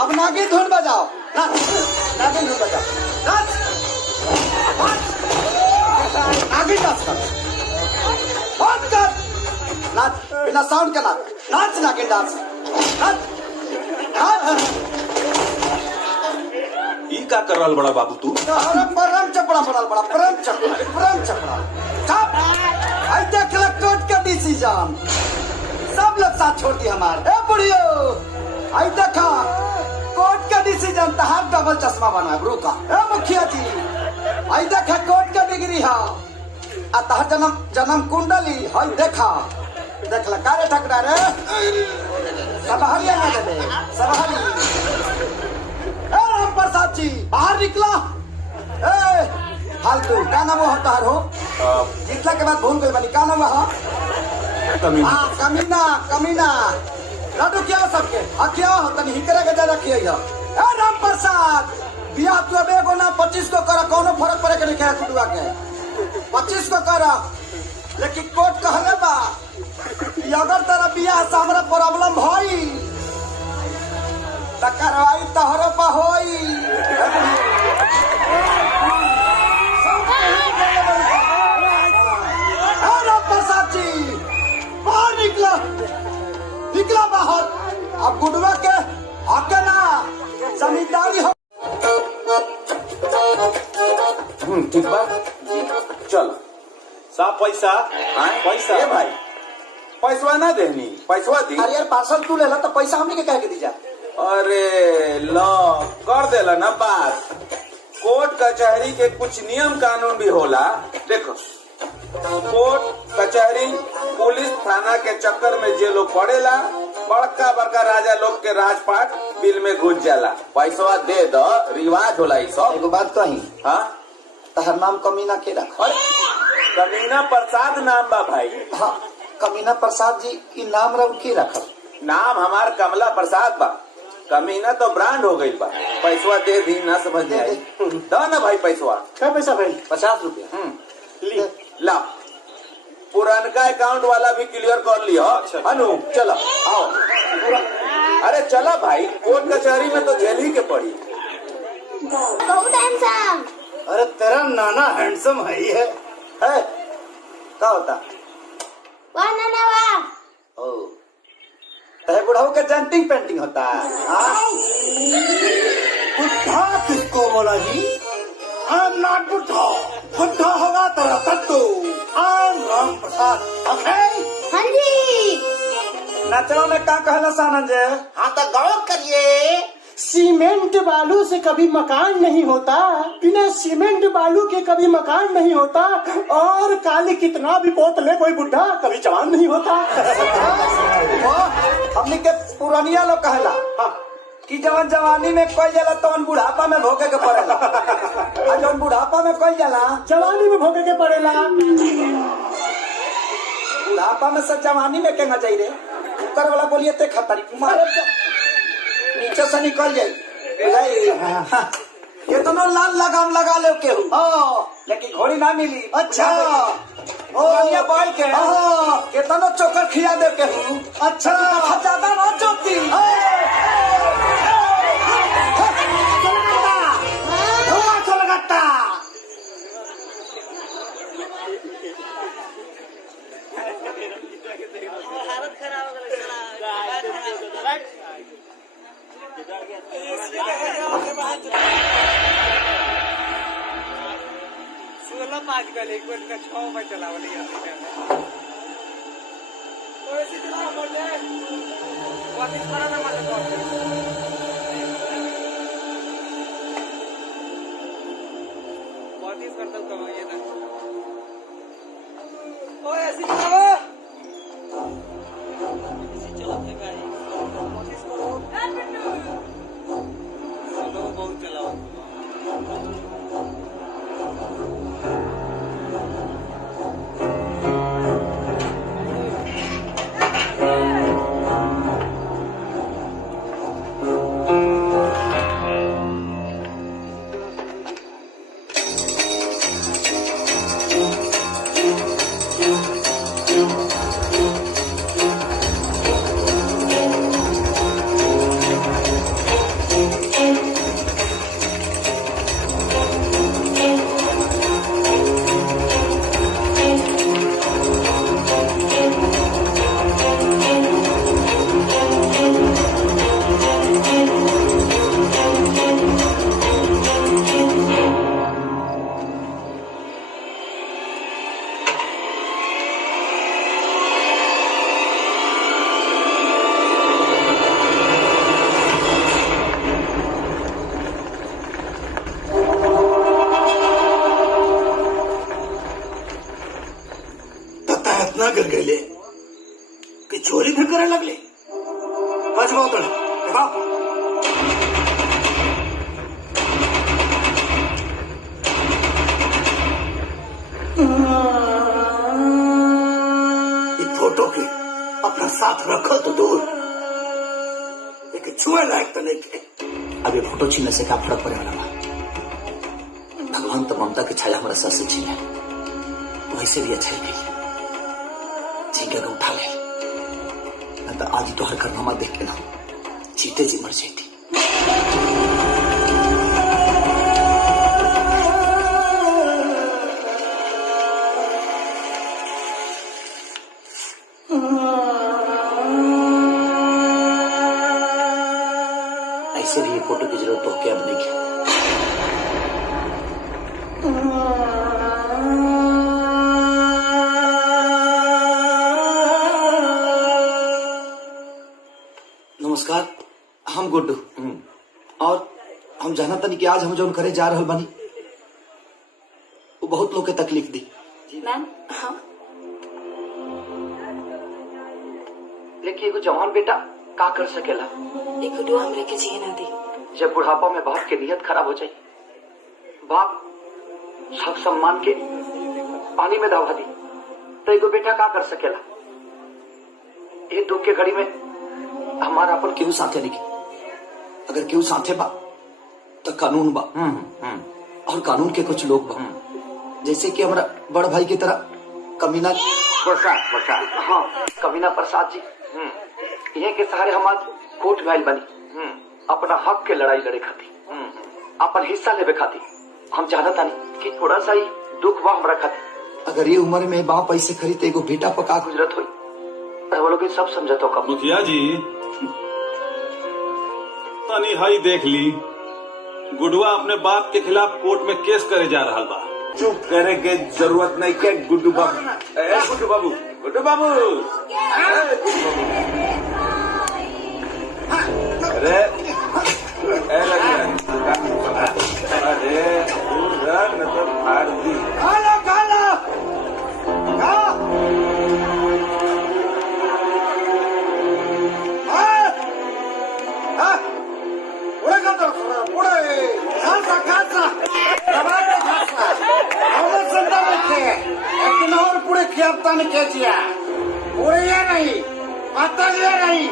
अब नागिन धुन बजाओ, नागिन धुन बजाओ, नाच नागिन डांस कर, बंद कर, नाच बिना साउंड के नाच नागिन डांस, नाच। ई का कर रहल बड़ा बाबू तू? परम चपड़ा बनल बड़ा, परम चपड़ा। सब आई देख ल कोर्ट का डिसीजन, सब लोग साथ छोड़ दिए हमारे। ए बुढ़ियो आई देखा कोर्ट का डिसीजन, तहार डबल चश्मा बना है का। ए मुखिया जी आई देखा कोर्ट का डिग्री है आ तहार जन्म कुंडली है। देखा देख ल कारे ठकरा रे सबहरिया ना दे सबहरी। राम प्रसाद जी बाहर निकला। ए फालतू का नाम होता है हो? जीतला के बाद भूल गई बनी का नाम है? कमीना लड्डू क्या सबके क्या हो तनी हिकरे के दे रखिए। ए राम प्रसाद बियाह तू अब एगो ना 25 को कर, कोनो फर्क पड़े के नहीं है कुटुआ के। 25 को कर, लेकिन कोर्ट कहले बा अगर तेरा बियाह से हमरा प्रॉब्लम भई त कार्रवाई तोहरे पर होई। राम प्रसाद जी निकला बाहर। अब गुडवा के आके ना जमींदारी हो। ठीक बा चल साफ पैसा पैसा ए भाई पैसवा ना देनी पैसवा दी। अरे यार पार्सल तू लेला तो पैसा हमने के कह के दीजा। अरे लो कर देला ना बात। कोर्ट कचहरी के कुछ नियम कानून भी होला। देखो कोर्ट कचहरी पुलिस थाना के चक्कर में जे लोग पड़ेला बड़का बड़का राजा लोग के राजपाट बिल में घुस जाला। पैसवा दे दो रिवाज होला ई सब। एगो बात कही हाँ तहर नाम कमीना के रखा। अरे कमीना प्रसाद नाम बा भाई। हाँ कमीना प्रसाद जी की नाम रव की रखा। नाम हमार कमला प्रसाद बा। कमीना तो ब्रांड हो गई बा। पैसवा दे दी ना समझ में आई। दो ना भाई पैसवा। क्या पैसा भाई? 50 रुपया। ला पुरानका अकाउंट वाला भी क्लियर कर लियो। अनु चलो आओ। अरे चलो भाई कोर्ट कचहरी में तो जेल ही के पड़ी। बहुत हैंडसम। अरे तेरा नाना हैंडसम है ही है। क्या होता? वाह नाना वाह। ओ तहे बुढ़ाऊ का जंटिंग पेंटिंग होता है। बुढ़ा किसको बोला जी? आई एम नॉट बुढ़ा। बुढ़ा होगा तेरा कद्दू। I am Ram Prasad. ओके हाँ जी। नचवा में क्या कहला सानंद जी? हाँ तो गौर करिए। सीमेंट बालू से कभी मकान नहीं होता, बिना सीमेंट बालू के कभी मकान नहीं होता, और काली कितना भी पोत ले कोई बुढ़ा कभी जवान नहीं होता। हमने के पुरानिया लोग कहला कि जवन जवानी में कोई जाला तो बुढ़ापा में भोगे के पड़ेला। और जवन बुढ़ापा में कोई जाला जवानी में भोगे के पड़ेला। बुढ़ापा में सब जवानी में कहना चाहिए रे। ऊपर वाला बोलिए ते खतरी नीचे से निकल जाये। ये दोनों लाल लगाम लगा ले केहू लेकिन घोड़ी ना मिली। अच्छा ओ बोल के ये दोनों चोकर खिया दे केहू। अच्छा ज्यादा ना चोती लगाता। हालत खराब हो गई। आजकल एक मिनट का 6 बार चलावली ऐसे चला बोले वापस करा ना मतलब वापस करता हूँ कब ये ना ओ ऐसे चलाओ ऐसे चलाते गाड़ी वापस करो चलो बहुत चलाओ गिर गए कि चोरी भी करे लगले। फोटो के अपना साथ रखो तो दूर लेकिन छुए लायक तो नहीं के। अब ये फोटो छीनने से क्या फर्क पड़े वाला? भगवान तो ममता की छाया हमारा सर से छीने वैसे भी अच्छा ही गई झींगे को उठा ले न तो आज तो हर कारनामा देख के ना जीते जी मर जाती। चलिए फोटो की जरूरत तो क्या अब नहीं की। नमस्कार, हम गुड्डू और हम जानता नहीं कि आज हम जो करे जा रहल बानी वो बहुत लोग के तकलीफ दी। मैम हाँ लेकिन एगो जवान बेटा का कर सकेला। एक गुड्डू हमरे के जिए ना दी। जब बुढ़ापा में बाप के नियत खराब हो जाए, बाप हक सम्मान के पानी में दबा दी, तो एगो बेटा का कर सकेला। ये दुख के घड़ी में हमारा अपन केहू साथे नहीं। अगर केहू साथे बा तो कानून बा और कानून के कुछ लोग बा, जैसे कि हमारा बड़ भाई की तरह कमीना प्रसाद हाँ कमीना प्रसाद जी, ये के सहारे हम आज कोर्ट में बनी अपना हक के लड़ाई लड़े खाती, अपन हिस्सा लेवे खाती। हम चाहता नहीं कि थोड़ा सा ही दुख बा हमरा खाती। अगर ये उम्र में बाप ऐसे करी तो एगो बेटा पका गुजरत हुई, वो लोग सब समझतो कब। मुखिया जी तनी हाई देख ली, गुडुआ अपने बाप के खिलाफ कोर्ट में केस करे जा रहा बा। चुप करे के जरूरत नहीं के गुड्डू बाबू। गुड्डू बाबू, गुड्डू बाबू, अरे अरे फाड़ दी। नहीं पत्तल ये नहीं,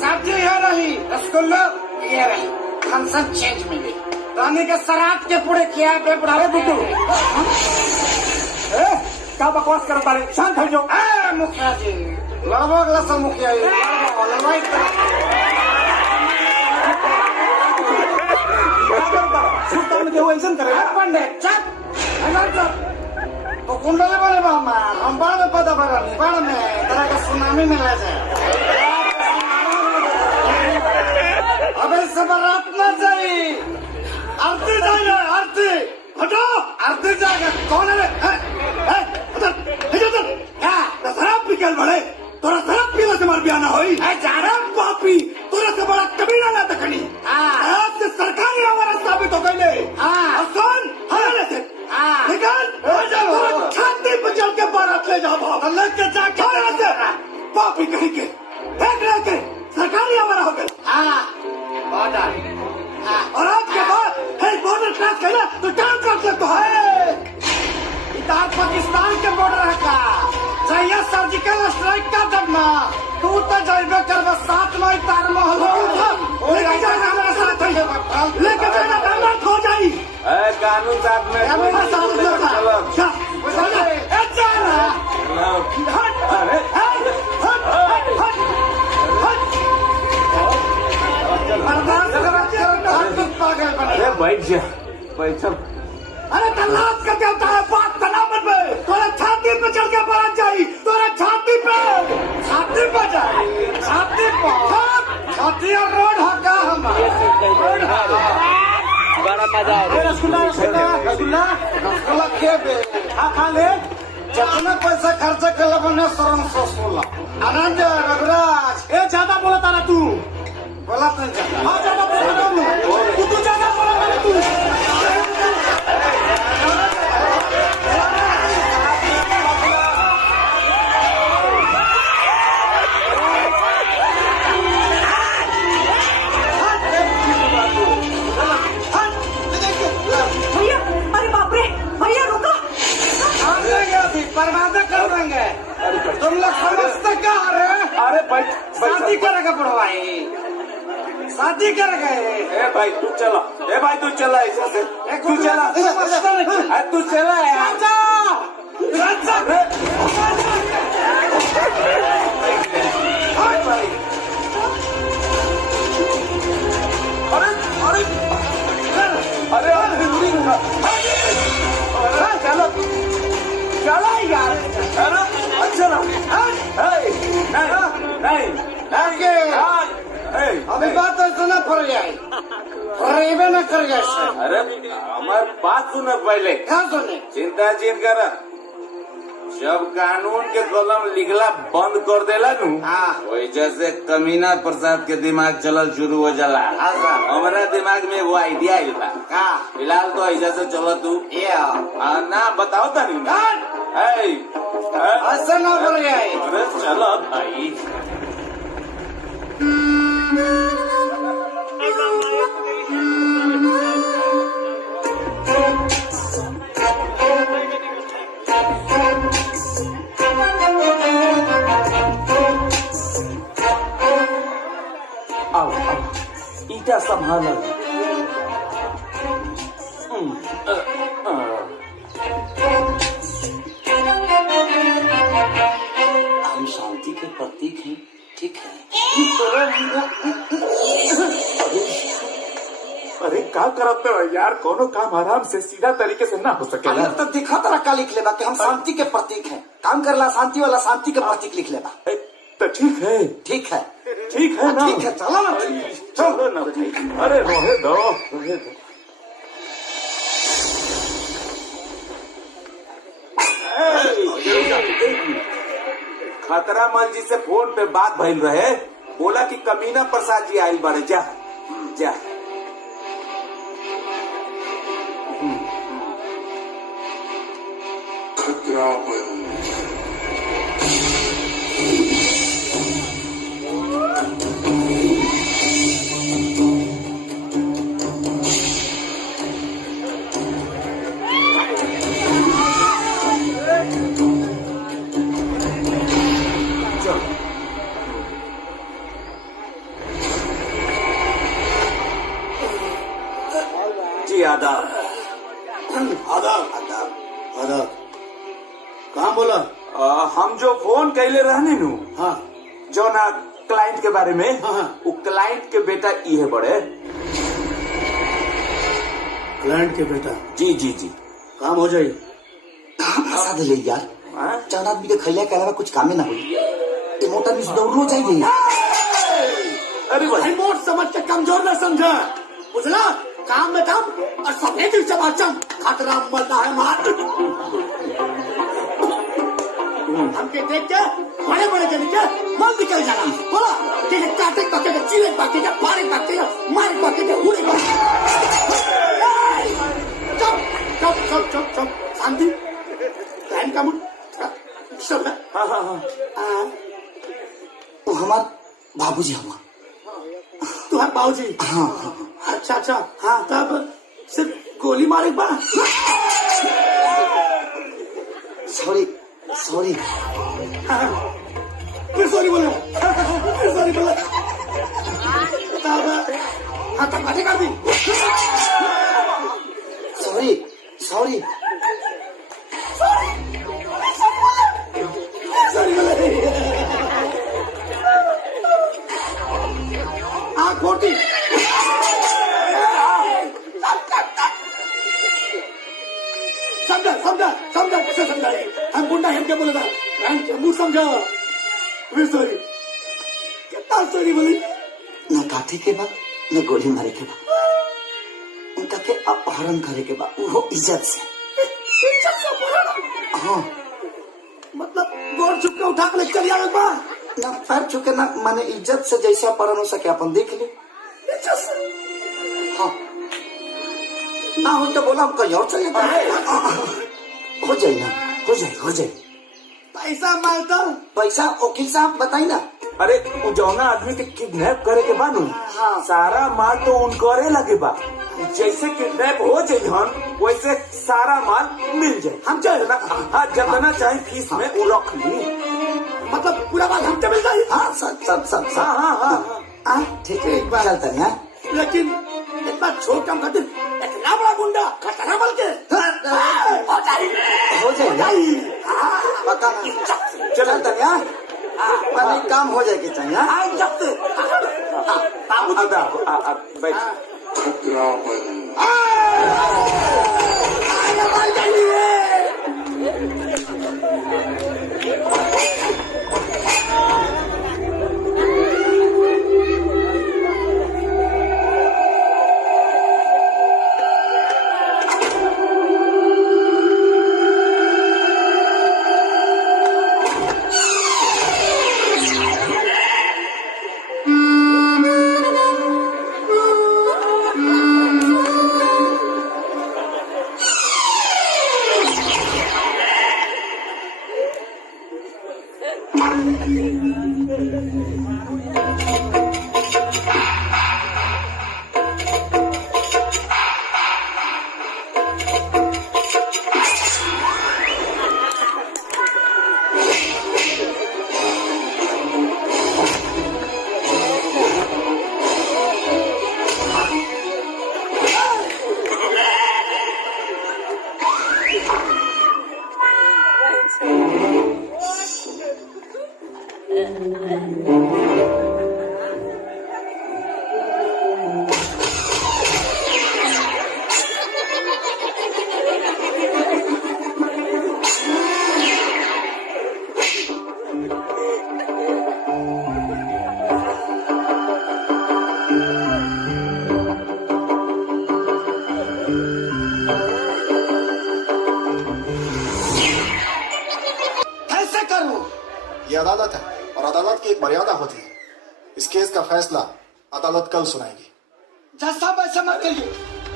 सब्जी ये नहीं, रसगुल्ला ये नहीं, फंक्शन चेंज मिली। रानी के शराब के पूरे किया पे बुढ़ावे बुड्ढू। क्या बकवास कर रहा है? शांत हो जाओ। मुखिया जी लड़वा गला मुखिया जी लड़वाई ऐसा करेगा पंडित चप तो कुंडले बने बामा हम बाढ़ में पता पड़ा नहीं, बाढ़ में तरह का सुनामी में ले जाए। अबे सब रात न जाए, आरती जाएगा, आरती हटो, आरती जाएगा। कौन है शराब पी के बड़े तोरा शराब पीला से मार बिया ना होई। पापी तोरा से बड़ा कमीना ना तकनी। आज से सरकारी हमारा साबित हो गई। सुन छाती पे चल के बारात ले जाओ, लेके जाके पापी कहीं के फेंक रहे थे, सरकारी हमारा हो गया। और आज के बाद बॉर्डर क्रॉस करना तो टाइम क्रॉस लगता है। इधर पाकिस्तान के बॉर्डर का चाहिए सर्जिकल स्ट्राइक का दबना, तू तो जाइबे कर बस साथ में तार महल लेके जाना हमारे साथ, लेके जाना बर्बाद हो जाई। कानून साथ में अरे बैठ जा, बैठ। अरे तलाश करके होता है बात तना मत में, तोरा छाती पे चढ़ के बारात जाई, तोरा छाती पे जाई, छाती और रोड हका हमारा बड़ा मजा है। रसगुल्ला खेबे खा ले, जितना पैसा खर्चा कर बने सरम सो 16। आनंद रघुराज ए ज्यादा बोला तारा तू, बोला तो ज्यादा। हाँ ज्यादा बोला तू ज्यादा बोला तारा तू। बर्बाद कर देंगे तुम लोग, समझते क्या? अरे भाई शादी करेगा बुढ़वाई, शादी करेगा। ए भाई तू चला, ए भाई तू चला, ऐसे तू चला, तू चला चला यार, अच्छा नहीं अभी बात ऐसा ना फर जाए, फरेबे न कर जैसे। अरे हमार बात सुन पहले। क्या सुने? चिंता जिन कर, जब कानून के कलम लिखला बंद कर देला नु, वैसे से कमीना प्रसाद के दिमाग चलल शुरू हो जाला। हमारा दिमाग में वो आइडिया आइल बा। फिलहाल तो ऐसा से चलो तू ना बताओ तनी ऐसा ना फर जाए। अरे चलो भाई। आओ ईटा संभाल। हम शांति के प्रतीक हैं, ठीक है? अरे का करते हो यार, कोनो काम आराम से सीधा तरीके से ना हो सकेला। तो दिखा तरह का लिख लेबा कि हम शांति के प्रतीक हैं। काम करला शांति वाला शांति के प्रतीक लिख लेबा। तो ठीक है, ठीक है, ठीक है ना? ठीक है, चलो ना, चलो ना भाई। अरे रोहे दो, रोहे दो। खतरा मन जी से फोन पे बात भइल रहे, बोला कि कमीना प्रसाद जी आयल बारे। जा जा। जी आदाब। आदाब आदाब आदाब। कहाँ बोला? हम जो फोन कैले रहने नु, हाँ, जो ना क्लाइंट के बारे में, हाँ, वो क्लाइंट के बेटा ये बड़े। क्लाइंट के बेटा? जी जी जी। काम हो जाए। कहाँ फंसा दिले यार? चार आदमी के खैलिया के अलावा कुछ कामे ना हुई। मोटा मिस दौड़ो जाएगी। अरे भाई मोट समझ के कमजोर न समझा, बुझला? काम में काम और सफेद चमाचम, खतरा मरना है मार। हमके देख के बड़े बड़े जन के मन निकल जाना। बोला कि काटे पके के चीरे पके के पारे पके के मारे पके के उड़े। चुप चुप चुप चुप चुप, शांति। टाइम का मुझ सब है। हाँ हाँ हाँ। वो हमार बाबूजी हुआ। तुम्हारे बाबूजी? हाँ हाँ। अच्छा अच्छा, हाँ। तब सिर्फ गोली मारे बा? Sorry sorry. फिर सॉरी बोला, फिर सॉरी बोला। तब हाँ तब बातें कर दी। सॉरी सॉरी सॉरी बोला। आँख खोटी। समझा समझा समझा, कैसे समझा? हम गुंडा हम क्या बोला था? मुंह समझा। फिर सॉरी। कितना सॉरी बोली? न काटे के बाद न गोली मारे के बाद उनका के अपहरण करे के बाद वो इज्जत से। इज्जत से अपहरण? हाँ। मतलब गोर छुप के उठा के ले चली आवे बा? ना पैर छुके ना, माने इज्जत से जैसे अपहरण हो सके अपन देख ले। इज्जत से? हाँ। ना हो तो बोला कहीं और चले हो जाए ना, हो जाए हो जाए। पैसा मांगता? पैसा वकील साहब बताई ना। अरे जौना आदमी के किडनैप करे के बाद सारा माल तो उनकरे लगे बा। जैसे किडनैप हो जाइहन वैसे सारा माल मिल जाए। हम चाहे ना, हाँ जितना चाहे फीस में वो रख ली। मतलब पूरा बात हमसे मिल जाए? हाँ सब सब सब सब। हाँ हाँ हाँ ठीक है, एक बार चलता है। लेकिन इतना छोट काम खातिर इतना बड़ा गुंडा खतरा बोल के हो जाए पता नहीं। चलता है मैंने काम हो जाएगी चाहिए। बैठ। कैसे करूं? ये अदालत है और अदालत की एक मर्यादा होती है। इस केस का फैसला अदालत कल सुनाएगी। जज साहब ऐसा मत करिए,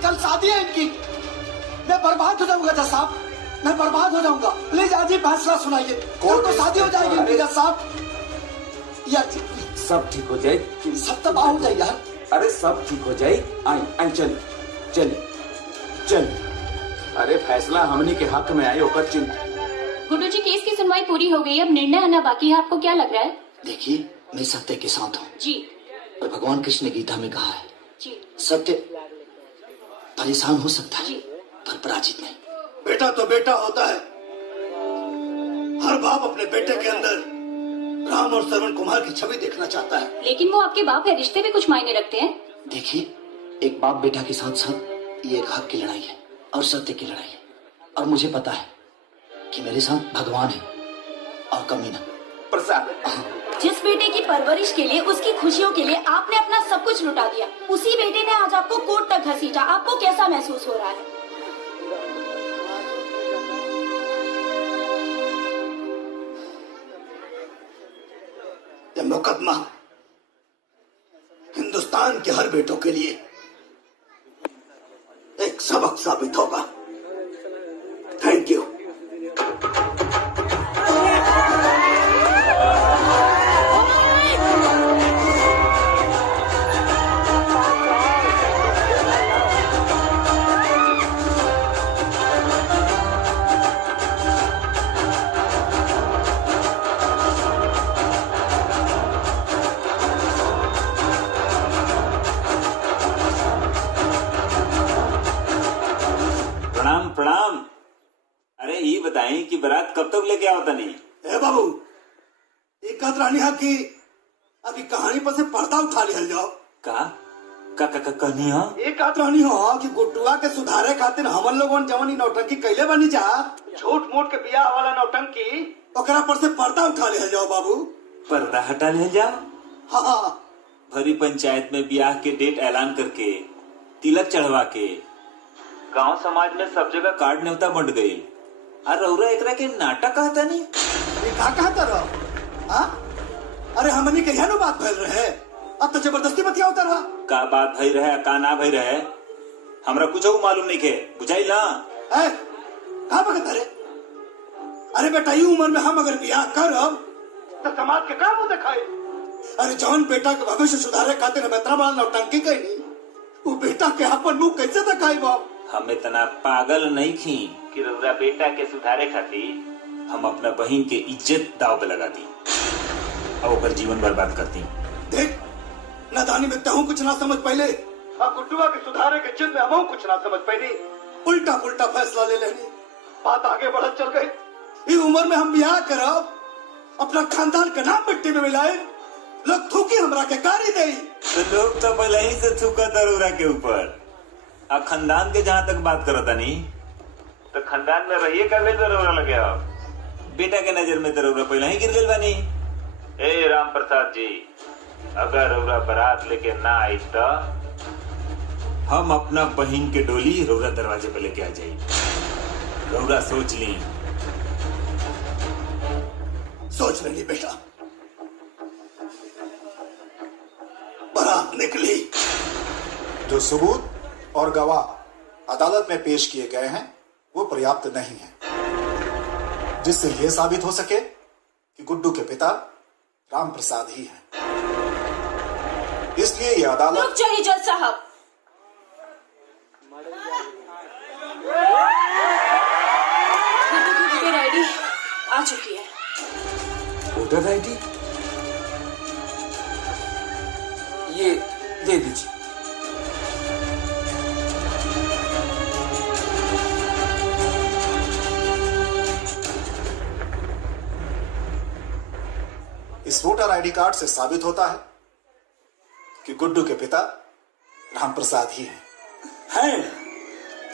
कल शादी है इनकी, मैं बर्बाद हो जाऊंगा जज साहब, मैं बर्बाद हो जाऊंगा। प्लीज आज ही फैसला सुनाइए, कल तो शादी हो जाएगी इनकी जज साहब। यार सब ठीक हो जाए, सब तबाह हो जाए यार। अरे सब ठीक हो जाए। आई चल चल चल। अरे फैसला हमने के हक में आए ओकर चिंता। गुड्डू जी, केस की सुनवाई पूरी हो गई, अब निर्णय आना बाकी है। आपको क्या लग रहा है? देखिए, मैं सत्य के साथ हूँ जी, और भगवान कृष्ण ने गीता में कहा है जी, सत्य परेशान हो सकता है पर पराजित नहीं। बेटा तो बेटा होता है। हर बाप अपने बेटे के अंदर राम और श्रवण कुमार की छवि देखना चाहता है। लेकिन वो आपके बाप है, रिश्ते भी कुछ मायने रखते हैं। देखिए, एक बाप बेटा के साथ साथ ये एक हक की लड़ाई है और सत्य की लड़ाई है, और मुझे पता है कि मेरे साथ भगवान है और कमीना प्रसाद। जिस बेटे की परवरिश के लिए, उसकी खुशियों के लिए आपने अपना सब कुछ लुटा दिया, उसी बेटे ने आज आपको कोर्ट तक घसीटा। आपको कैसा महसूस हो रहा है? यह मुकदमा हिंदुस्तान के हर बेटों के लिए एक सबक साबित होगा। Thank you. प्रणाम प्रणाम। अरे ये बताएं कि बारात कब तक लेके आओ तनी? ए बाबू, एक रानी हा की अभी कहानी पर से पर्दा उठा लिया जाओ। कहनी हो? एक रानी हो कि गुड्डुआ के सुधारे खातिर हमन लोगन जवनी नौटंकी कैले बनी जा, झूठ मूठ के बियाह वाला नौटंकी, ओकरा पर से पर्दा उठा लिया जाओ बाबू। पर्दा हटा ले जाओ? हाँ। भरी पंचायत में ब्याह के डेट ऐलान करके, तिलक चढ़वा के, गांव समाज में सब जगह कार्ड न्योता बंट गई। अरे रउरा एकरा के नाटक कहता नहीं? का कहता रहो? हाँ? अरे हमनी के यहाँ बात भैल रहे, अब तो जबरदस्ती बतिया होता रहा। का बात भई रहे का ना भई रहे हमरा कुछ मालूम नहीं के, बुझाई ना? कहा बगता रे? अरे बेटा, ये उम्र में हम अगर ब्याह करब तो समाज के काम दिखाई। अरे जौन बेटा के भविष्य सुधारे खातिर हम इतना बड़ा नौटंकी कही, वो बेटा के अपन मुंह कैसे दिखाई बाप? हम इतना पागल नहीं थी कि रउरा बेटा के सुधारे खातिर हम अपना बहन के इज्जत दाव पे लगा दी और ओकर जीवन बर्बाद करती। देख, नादानी में तहु कुछ ना समझ पहले, गुड्डुआ के सुधारे के जिद में हम कुछ ना समझ पहले, उल्टा पुल्टा फैसला ले लेनी, बात आगे बढ़त चल गई। इस उम्र में हम ब्याह करब, अपना खानदान का नाम मिट्टी में मिलाए, लोग थूकी हमरा के गाड़ी दे। तो लोग तो पहले ही से थूका रउरा के ऊपर। अब खानदान के जहाँ तक बात करता नहीं, तो खानदान में रहिए कर ले तो रउरा लगे। बेटा के नजर में तो रउरा पहले ही गिर गई बानी। ए राम प्रसाद जी, अगर रउरा बारात लेके ना आई तो हम अपना बहन के डोली रउरा दरवाजे पे लेके आ जाये। रउरा सोच ली। सोच लेनी बेटा। बारात निकली। जो सबूत और गवाह अदालत में पेश किए गए हैं वो पर्याप्त नहीं है, जिससे यह साबित हो सके कि गुड्डू के पिता राम प्रसाद ही हैं। इसलिए ये अदालत। रुक जाइए जज साहब। वोटर आईडी आ चुकी है। वोटर आईडी ये दे दीजिए। इस वोटर आईडी कार्ड से साबित होता है कि गुड्डू के पिता राम प्रसाद ही हैं।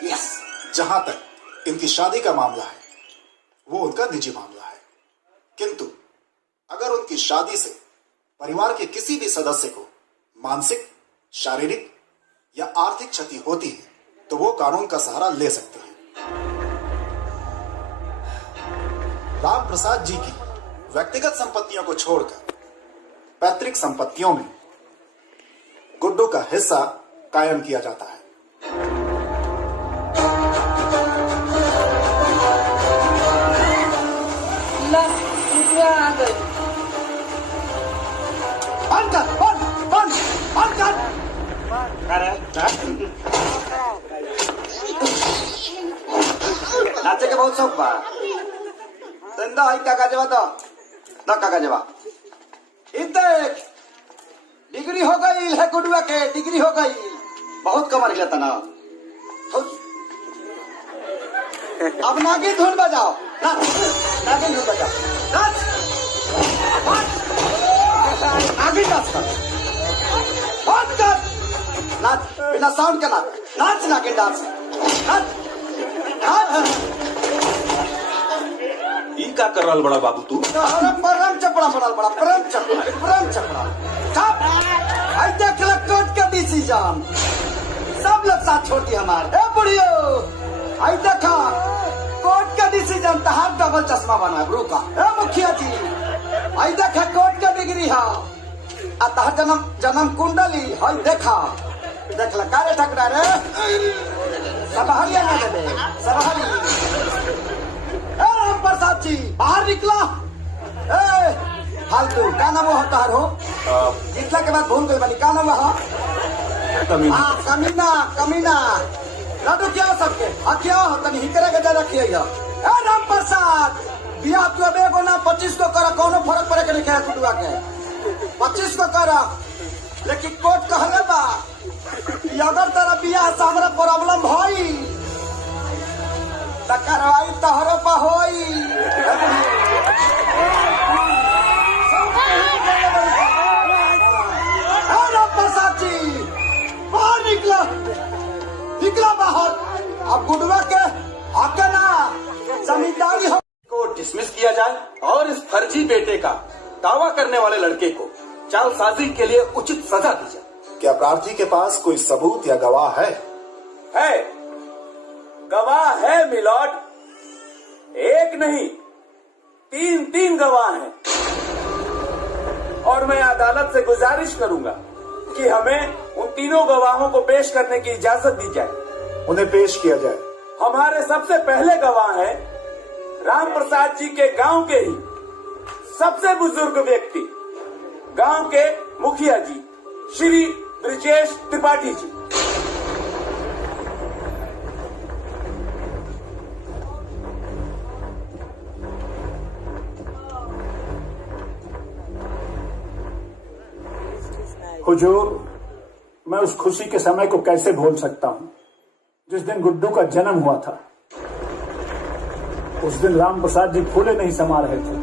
यस। जहां तक इनकी शादी का मामला है वो उनका निजी मामला है, किंतु अगर उनकी शादी से परिवार के किसी भी सदस्य को मानसिक, शारीरिक या आर्थिक क्षति होती है तो वो कानून का सहारा ले सकते हैं। राम प्रसाद जी की व्यक्तिगत संपत्तियों को छोड़कर पैतृक संपत्तियों में गुड्डू का हिस्सा कायम किया जाता है। नाचे के बहुत शौक बा। चंदा आई काका जवा तो ना काका जवा देख डिग्री हो गई है गुडुआ के, डिग्री हो गई। बहुत कमर गया तना। अब नागिन धुन बजाओ, नागिन धुन बजाओ, नाच नागिन नाच नाच बिना साउंड के नाच नागिन डांस नाच। ई का कर रहा बड़ा बाबू तू? परम चपड़ा बनल बड़ा, परम चपड़ा। आई देख ल कोर्ट का डिसीजन, सब लोग साथ छोड़ दिया हमारे। ए बुढ़ियो आई देखा कोर्ट का डिसीजन, तहार डबल चश्मा बना गुरु का। ए मुखिया जी आई देखा कोर्ट का डिग्री है आ तहार जन्म कुंडली है। देखा देख ल कारे ठकरा रे सबहरिया ना दे सबहरी। राम प्रसाद जी बाहर निकला। ए फालतू का नाम होता हो? जीतला के बाद भूल गई बनी का नाम है? कमीना लड्डू क्या हो सबके क्या हो तनी हिकरे के दे रखिए। ए राम प्रसाद बिया तू अब एगो ना 25 को कर, कोनो फर्क पड़े के नहीं है गुडुआ के। 25 को कर, लेकिन कोर्ट कहले बा अगर तेरा बिया से हमरा प्रॉब्लम भई त कार्रवाई तोहरो पर होई। राम प्रसाद जी बाहर निकला बाहर। अब गुडुआ के हक ना जमींदारी हो को डिसमिस किया जाए और इस फर्जी बेटे का दावा करने वाले लड़के को जालसाजी के लिए उचित सजा दी जाए। क्या प्रार्थी के पास कोई सबूत या गवाह है? गवाह है मिलॉर्ड। एक नहीं 3 गवाह हैं और मैं अदालत से गुजारिश करूंगा कि हमें उन तीनों गवाहों को पेश करने की इजाजत दी जाए। उन्हें पेश किया जाए। हमारे सबसे पहले गवाह हैं राम प्रसाद जी के गांव के ही सबसे बुजुर्ग व्यक्ति, गांव के मुखिया जी श्री ब्रिजेश त्रिपाठी जी। हुजूर, मैं उस खुशी के समय को कैसे भूल सकता हूं जिस दिन गुड्डू का जन्म हुआ था। उस दिन राम प्रसाद जी फूले नहीं समा रहे थे।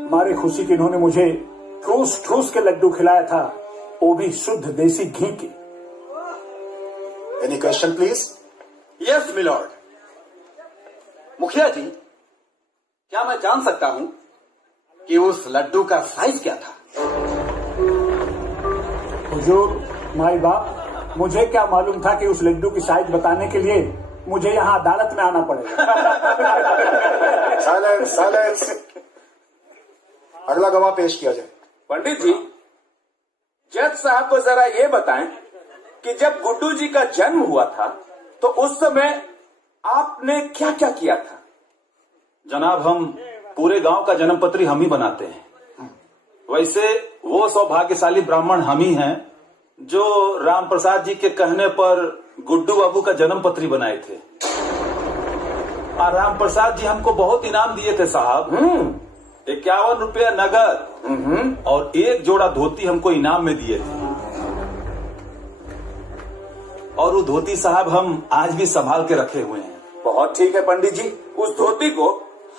हमारी खुशी की इन्होंने मुझे ठूस ठूस के लड्डू खिलाया था, वो भी शुद्ध देसी घी के। Any question please? Yes milord. मुखिया जी, क्या मैं जान सकता हूं कि उस लड्डू का साइज क्या था? हुजूर, माई बाप, मुझे क्या मालूम था कि उस लड्डू की साइज बताने के लिए मुझे यहाँ अदालत में आना पड़ेगा। साइलेंस। अगला गवाह पेश किया जाए। पंडित जी, जज साहब को जरा ये बताएं कि जब गुड्डू जी का जन्म हुआ था तो उस समय आपने क्या क्या किया था? जनाब, हम पूरे गांव का जन्म पत्री हम ही बनाते हैं। वैसे वो सौभाग्यशाली ब्राह्मण हम ही हैं जो राम प्रसाद जी के कहने पर गुड्डू बाबू का जन्म पत्री बनाए थे। और राम प्रसाद जी हमको बहुत इनाम दिए थे साहब। 51 रुपया नगद और 1 जोड़ा धोती हमको इनाम में दिए थे। और वो धोती साहब हम आज भी संभाल के रखे हुए हैं। बहुत ठीक है पंडित जी, उस धोती को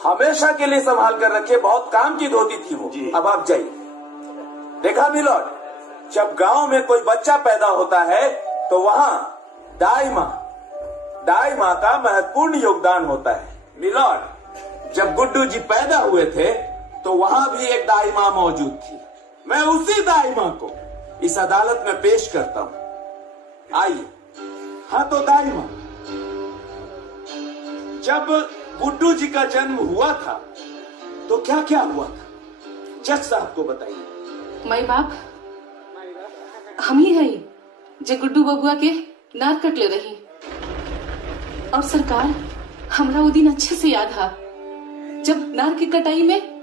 हमेशा के लिए संभाल कर रखिए, बहुत काम की धोती थी वो। अब आप जाइए। देखा मिलोड, जब गांव में कोई बच्चा पैदा होता है तो वहाँ दाई माँ का महत्वपूर्ण योगदान होता है। मिलोड, जब गुड्डू जी पैदा हुए थे तो वहाँ भी एक दाई माँ मौजूद थी। मैं उसी दाई माँ को इस अदालत में पेश करता हूँ। आइए। हाँ तो दाई माँ, जब गुड्डू जी का जन्म हुआ था तो क्या क्या हुआ था, जज साहब को बताइए। माई बाप हम ही रही जे गुड्डू बबुआ के नार कट ले रही। और सरकार, हमरा वो दिन अच्छे से याद है जब नार की कटाई में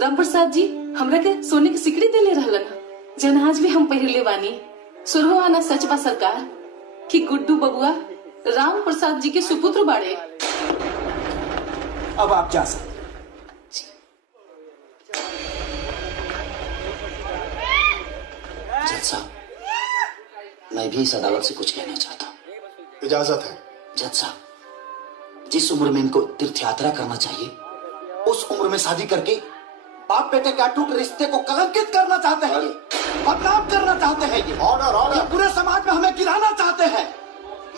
राम प्रसाद जी हमरा के सोने की सिकड़ी दे ले रहलन, जन आज भी हम पहले बानी। सुरहुआना सच बा सरकार कि गुड्डू बबुआ राम प्रसाद जी के सुपुत्र बाड़े। अब आप जा सकते। जज साहब, मैं भी इस अदालत से कुछ कहना चाहता हूँ। इजाजत है। जज साहब, जिस उम्र में इनको तीर्थ यात्रा करना चाहिए उस उम्र में शादी करके बाप बेटे के अटूट रिश्ते को कलंकित करना चाहते हैं, ये बदनाम करना चाहते हैं, ये ऑर्डर पूरे समाज में हमें गिराना चाहते हैं।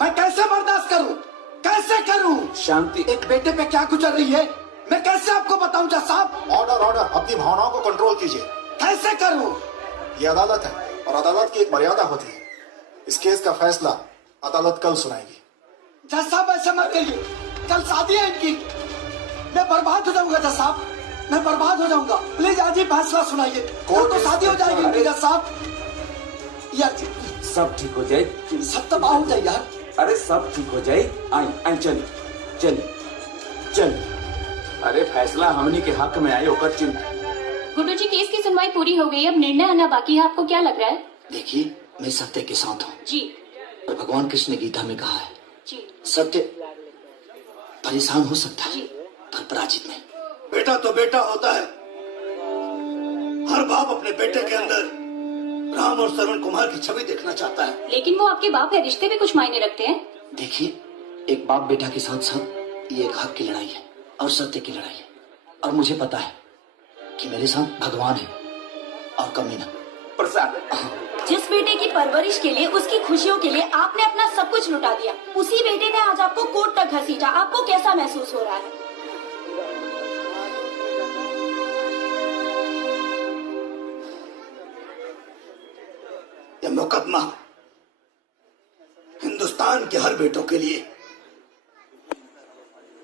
मैं कैसे बर्दाश्त करूं, कैसे करूं? शांति। एक बेटे पे क्या गुजर रही है मैं कैसे आपको बताऊं जज साहब? ऑर्डर, अपनी भावनाओं को कंट्रोल कीजिए। कैसे करूं? ये अदालत है और अदालत की एक मर्यादा होती है। इस केस का फैसला अदालत कल सुनाएगी। जज साहब ऐसे मत कहिए, कल शादी है इनकी, मैं बर्बाद हो जाऊंगा जज साहब, मैं बर्बाद हो जाऊंगा। प्लीज आज ही फैसला सुनाइए, कल तो शादी हो जाएगी इनकी जज साहब। यार सब ठीक हो जाए, सब तबाह हो जाए यार। अरे सब ठीक हो जाए। आई चल। अरे फैसला हमनी के हक में आए होकर चिंता। गुड्डू जी, केस की सुनवाई पूरी हो गई, अब निर्णय आना बाकी है। आपको क्या लग रहा है? देखिए, मैं सत्य के साथ हूँ जी। और भगवान कृष्ण ने गीता में कहा है जी, सत्य परेशान हो सकता है पर पराजित नहीं। बेटा तो बेटा होता है। हर बाप अपने बेटे के अंदर राम और श्रवण कुमार की छवि देखना चाहता है। लेकिन वो आपके बाप है, रिश्ते भी कुछ मायने रखते हैं। देखिए, एक बाप बेटा के साथ साथ ये एक हक की लड़ाई है और सत्य की लड़ाई है। और मुझे पता है कि मेरे साथ भगवान है और कमीना प्रसाद। जिस बेटे की परवरिश के लिए, उसकी खुशियों के लिए आपने अपना सब कुछ लुटा दिया, उसी बेटे ने आज आपको कोर्ट तक घसीटा। आपको कैसा महसूस हो रहा है? यह मुकदमा हिंदुस्तान के हर बेटों के लिए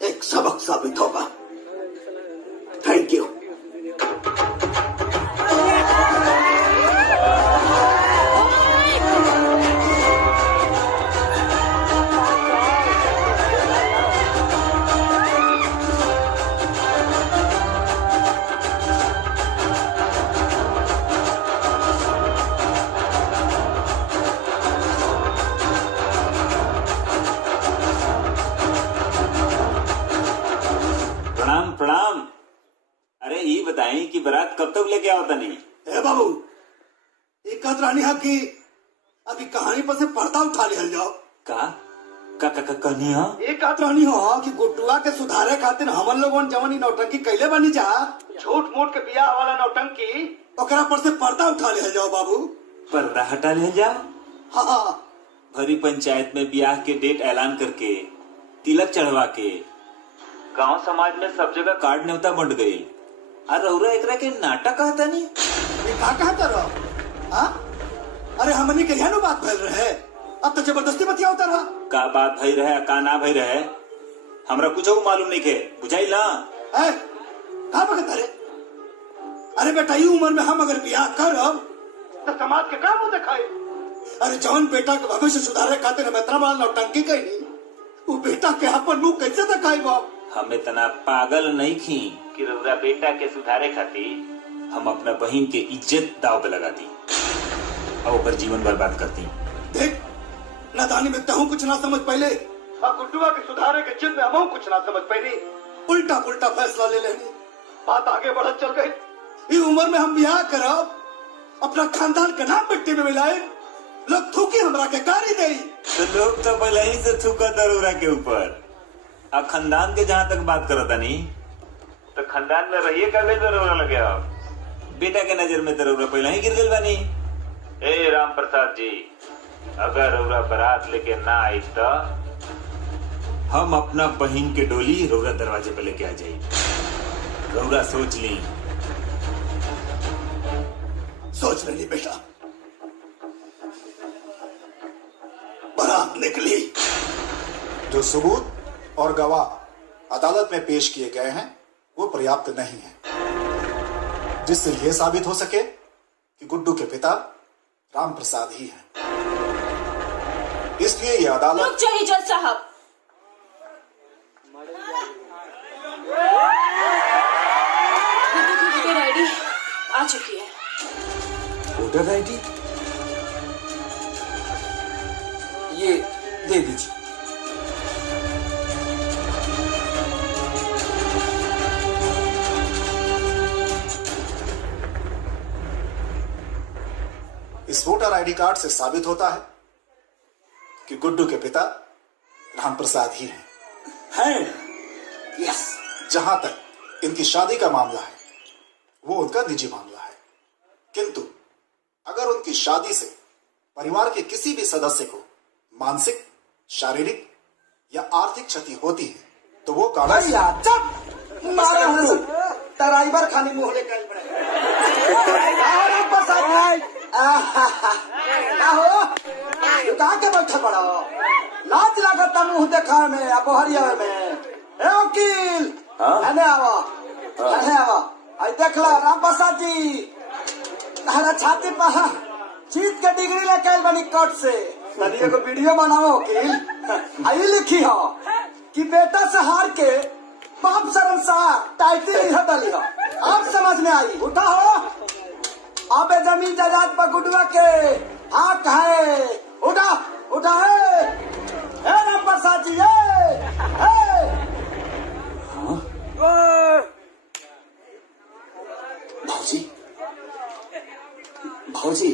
एक सबक साबित होगा। Thank you. प्रणाम। अरे ये बताएं कि बारात कब तक लेके आओ तनी? ए बाबू, एक रानी की अभी कहानी पर से पर्दा उठा लिया जाओ। कहानी है? एक रानी हो कि गुड्डुआ के सुधारे खातिर हमन लोगन जवानी नौटंकी कैले बनी जा, झूठ मूठ के बियाह वाला नौटंकी, ओकरा पर से पर्दा उठा लिया जाओ बाबू। पर्दा हटा ले जाओ? हाँ। भरी पंचायत में ब्याह के डेट ऐलान करके, तिलक चढ़वा के, गांव समाज में सब जगह कार्ड न्योता बंट गई। अरे एकरा के नाटक कहता नहीं? का कहता रहो? हाँ? अरे हमनी के यहाँ बात भर रहे, अब तो जबरदस्ती बतिया होता रहा। का बात भई रहे, का ना भई रहे, हमरा कुछ मालूम नहीं के, बुझाई ना? का बगत रे? अरे बेटा, ये उम्र में हम अगर ब्याह करब तो समाज के काम हो दिखाई। अरे जवान बेटा के भविष्य सुधारे खातिर हम इतना बड़ा नौटंकी कही, वो बेटा के अपन मुंह कैसे दिखाई बाप? हम इतना पागल नहीं थी कि रउरा बेटा के सुधारे खातिर हम अपना बहन के इज्जत दाव पे लगा दी और ओकर जीवन बर्बाद करती। देख नादानी में तहु कुछ ना समझ पहले अब गुड्डुआ के सुधारे के जिद में हम कुछ ना समझ पहले उल्टा पुल्टा फैसला ले लेने बात आगे बढ़त चल गई। इस उम्र में हम ब्याह करब अपना खानदान का नाम मिट्टी में मिलाए लोग थूकी हमरा के कारी दे तो लोग तो पहले ही से थूका दरोरा के ऊपर। अब खानदान के जहाँ तक बात करो तनी तो खानदान में रहिए कर ले दरोरा लगे। अब बेटा के नजर में दरोरा पहले ही गिर गई बानी। ए राम प्रसाद जी अगर रौरा बारात लेके ना आई तो हम अपना बहन के डोली रौरा दरवाजे पे लेके आ जाये। रौरा सोच ली। सोच लेनी बेटा। बारात निकली। जो सबूत और गवाह अदालत में पेश किए गए हैं वो पर्याप्त नहीं है जिससे यह साबित हो सके कि गुड्डू के पिता राम प्रसाद ही हैं। इसलिए यह अदालत रुक जाइए जज साहब। वोटर आईडी आ चुकी है। वोटर आईडी ये दे दीजिए। इस वोटर आईडी कार्ड से साबित होता है कि गुड्डू के पिता राम प्रसाद ही हैं। यस। जहां तक इनकी शादी का मामला है वो उनका निजी मामला है, किंतु अगर उनकी शादी से परिवार के किसी भी सदस्य को मानसिक, शारीरिक या आर्थिक क्षति होती है तो वो ड्राइवर खानी मुंह लेकर कहा के बैठा पड़ा लाज लागता मुंह देखा में अपहरिया में। ए वकील हने आवा आई देख ला राम प्रसाद जी हरा छाती पर जीत के डिग्री लेके आइल बनी कोर्ट से। तनी एगो वीडियो बनाओ वकील। आई लिखी हो कि बेटा से हार के बाप शर्मसार टाइटल लिखा डाली हो। आप समझ में आई। उठा हो अब जमीन जायदाद पर गुडुआ के हक है। उठा उठा है राम प्रसाद जी। भाजी भाजी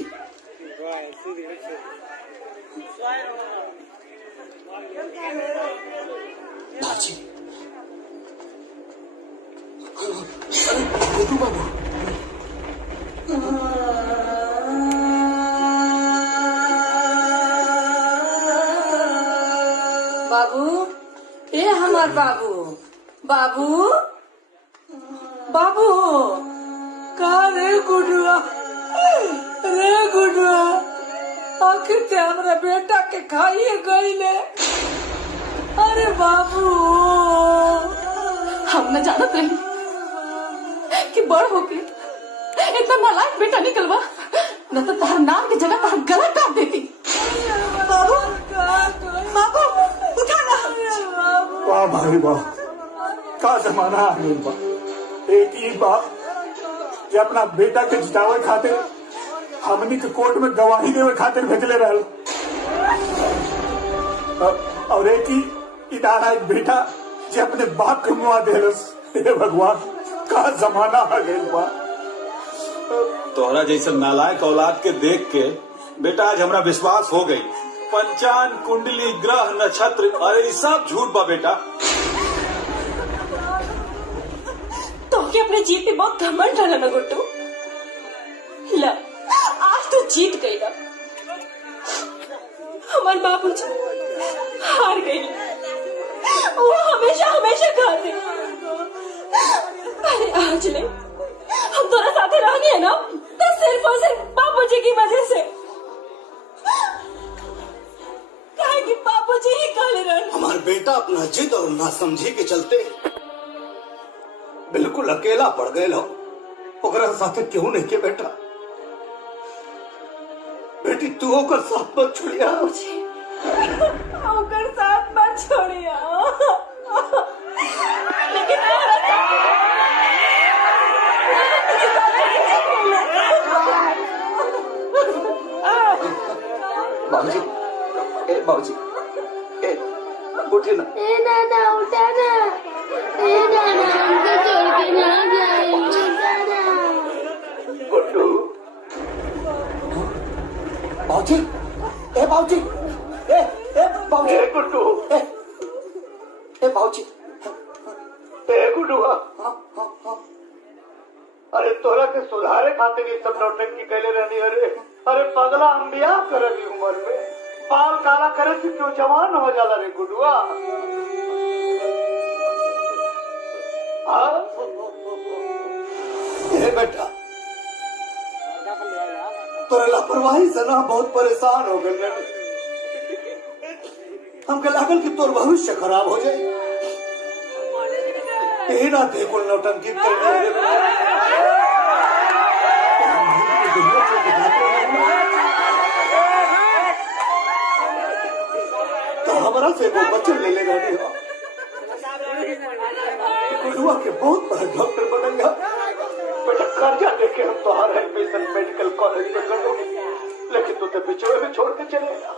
भाजी गुड्डू बाबू बाबू ए हमार बाबू बाबू बाबू का रे गुडुआ आखिर ते हमरा बेटा के खाइए गईले। अरे बाबू हम न जानत रही कि बड़ होके इतना नालायक बेटा निकलवा, न तो तहर नाम की जगह तहर गला काट देती। बाबू बाबू उठा ना। वाह भाई वाह, का जमाना आ गया बा। एक ही बाप कि अपना बेटा के जितावे खातिर हमनी के कोर्ट में गवाही देवे खातिर भेजले रहल, और एक ही इदारा एक बेटा जे अपने बाप के मुआ देलस। हे भगवान, का जमाना आ गया बा। तोहरा जैसे नालायक औलाद के देख के बेटा आज हमरा विश्वास हो गई। पंचांग, कुंडली, ग्रह, नक्षत्र, अरे सब झूठ बा बेटा। तो के अपने जीत पे बहुत घमंड रहा ना गुड्डू। ला आज तो जीत गई ना। हमारे बाबूजी हार गई, वो हमेशा हमेशा खाते। अरे आज ले हम दोनों साथे रहनी है ना, तो सिर्फ और सिर्फ बाबूजी की वजह से। काहे कि बाबूजी ही काले रन। हमारा बेटा अपना जिद और नासमझी के चलते बिल्कुल अकेला पड़ गए लो। ओकरा साथे क्यों नहीं के बेटा? बेटी तू ओकर साथ मत छोड़िया। ओकर साथ मत छोड़िया। लेकिन बाबूजी उठे ना। ए दादा उठा ना, ए दादा हमको छोड़ के ना जाए दादा। गुड्डू बाबूजी, ए बाबूजी, ए बाबूजी, गुड्डू, ए बाबूजी, ए गुड्डू, अरे तोरा के सुधारे खातिर ये सब नौटंकी कैले रहनी। अरे पगला हम बियाह करली उम्र में, बाल काला करे से क्यों जवान हो जाला रे गुडुआ। बेटा तोरे लापरवाही से ना बहुत परेशान हो गए। हमके लागल कि तोर भविष्य खराब हो जाए। यही ना थे कुल नौटंकी तो हमारा से वो बच्चन ले लेगा नहीं हो। गुडुआ के बहुत बड़ा डॉक्टर बनेगा। बेटा कर्जा देके हम तो हर एडमिशन मेडिकल कॉलेज में कर दोगे, लेकिन तू तो बिछड़े में छोड़ के चलेगा।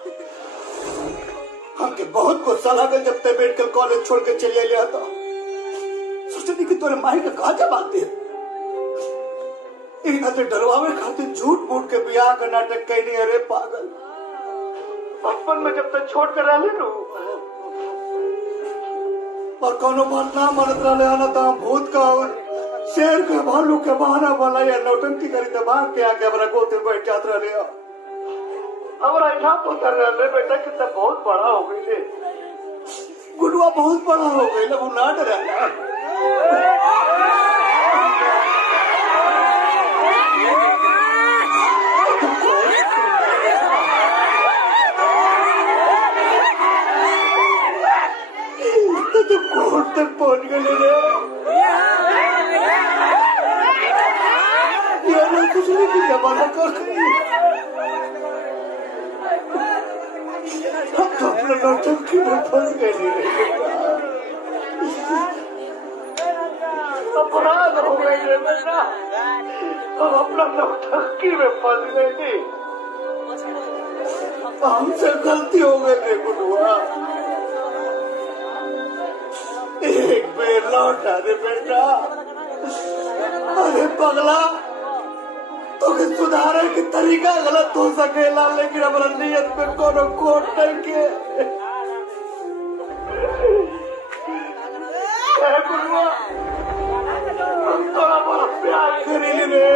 हमके बहुत गुस्सा लगा जब ते मेडिकल कॉलेज छोड़ के चले गया था। सोचती कि तोरे माई का कहा जवाब दे। इन खातिर डरवावे खातिर झूठ मूठ के ब्याह का नाटक कहनी। अरे पागल, बचपन में जब तक छोड़ कर रहे नु और कोनो बात ना मानत रहे आना तो भूत का और शेर के भालू के बहाना वाला या नौटंकी करी तो भाग के आके हमारा गोते बैठ जात रहे। हमारा यहाँ पुत्र रहे बेटा कि तब बहुत बड़ा हो गई। गुडुआ बहुत बड़ा हो गई, वो ना डरा। तो कोर्ट तक पहुंच गए रे। ये ना कुछ नहीं की जमानत कर गई। हम तो अपने नौटंकी में फंस गए रे। अपराध हो गई रे बेटा, हम अपना नौटंकी में फंस गए थे। हमसे गलती हो गई रे गुडुआ। एक बेर लौटा रे बेटा। अरे पगला, तो सुधारे की तरीका गलत हो सकेला, लेकिन हमारा नियत में कोनो कोट नहीं के। गुडुआ हम थोड़ा बड़ा प्यार करी रे।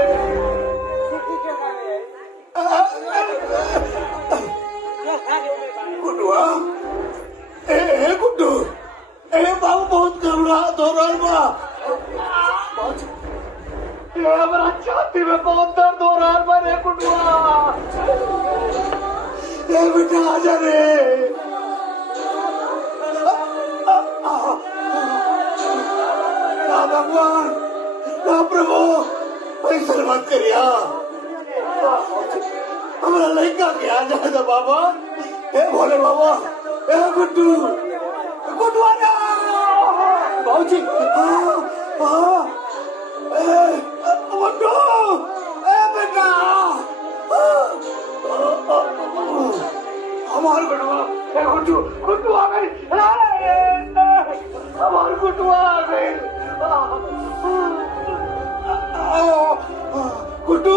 गुडुआ, ए गुड्डू, ए बाबू बहुत घबराहट हो रहा बा। हमारा छाती में बहुत दर्द हो रहा है रे गुडुआ। ए बेटा आजा रे। भगवान, प्रभु ऐसा मत करिया। हमारा लड़का के आ जाए तो बाबा। ए भोले बाबा, ए गुड्डू, गुडुआ ना बाबूजी। गुड्डू, ए बेटा, हमार गुडुआ, ए गुड्डू, गुड्डू आ गई। हमार गुड्डू आ गई। गुड्डू, गुड्डू,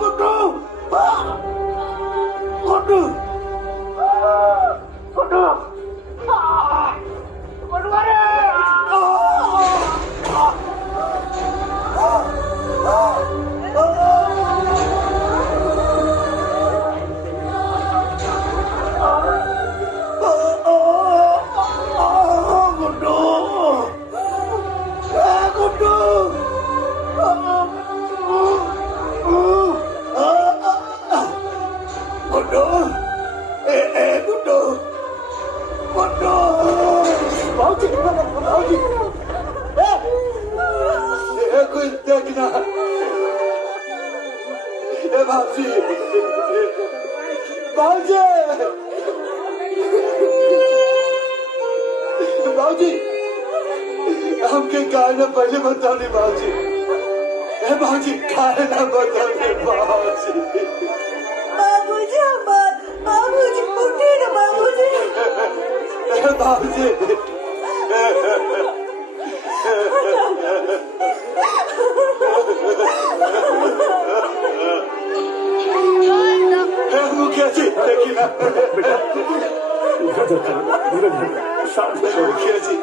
गुड्डू, गुड्डू, गुड्डू रे। कोई देखना बाबूजी, बाबूजी, बाबूजी, हमके गाना पहले बता दी बाबूजी। बाबूजी गाना बता दे बाबूजी। बाबूजी हमार बाबूजी उठे ना बाबूजी बाबूजी मुखिया जी देखिए ना बेटा शांत हो मुखिया जी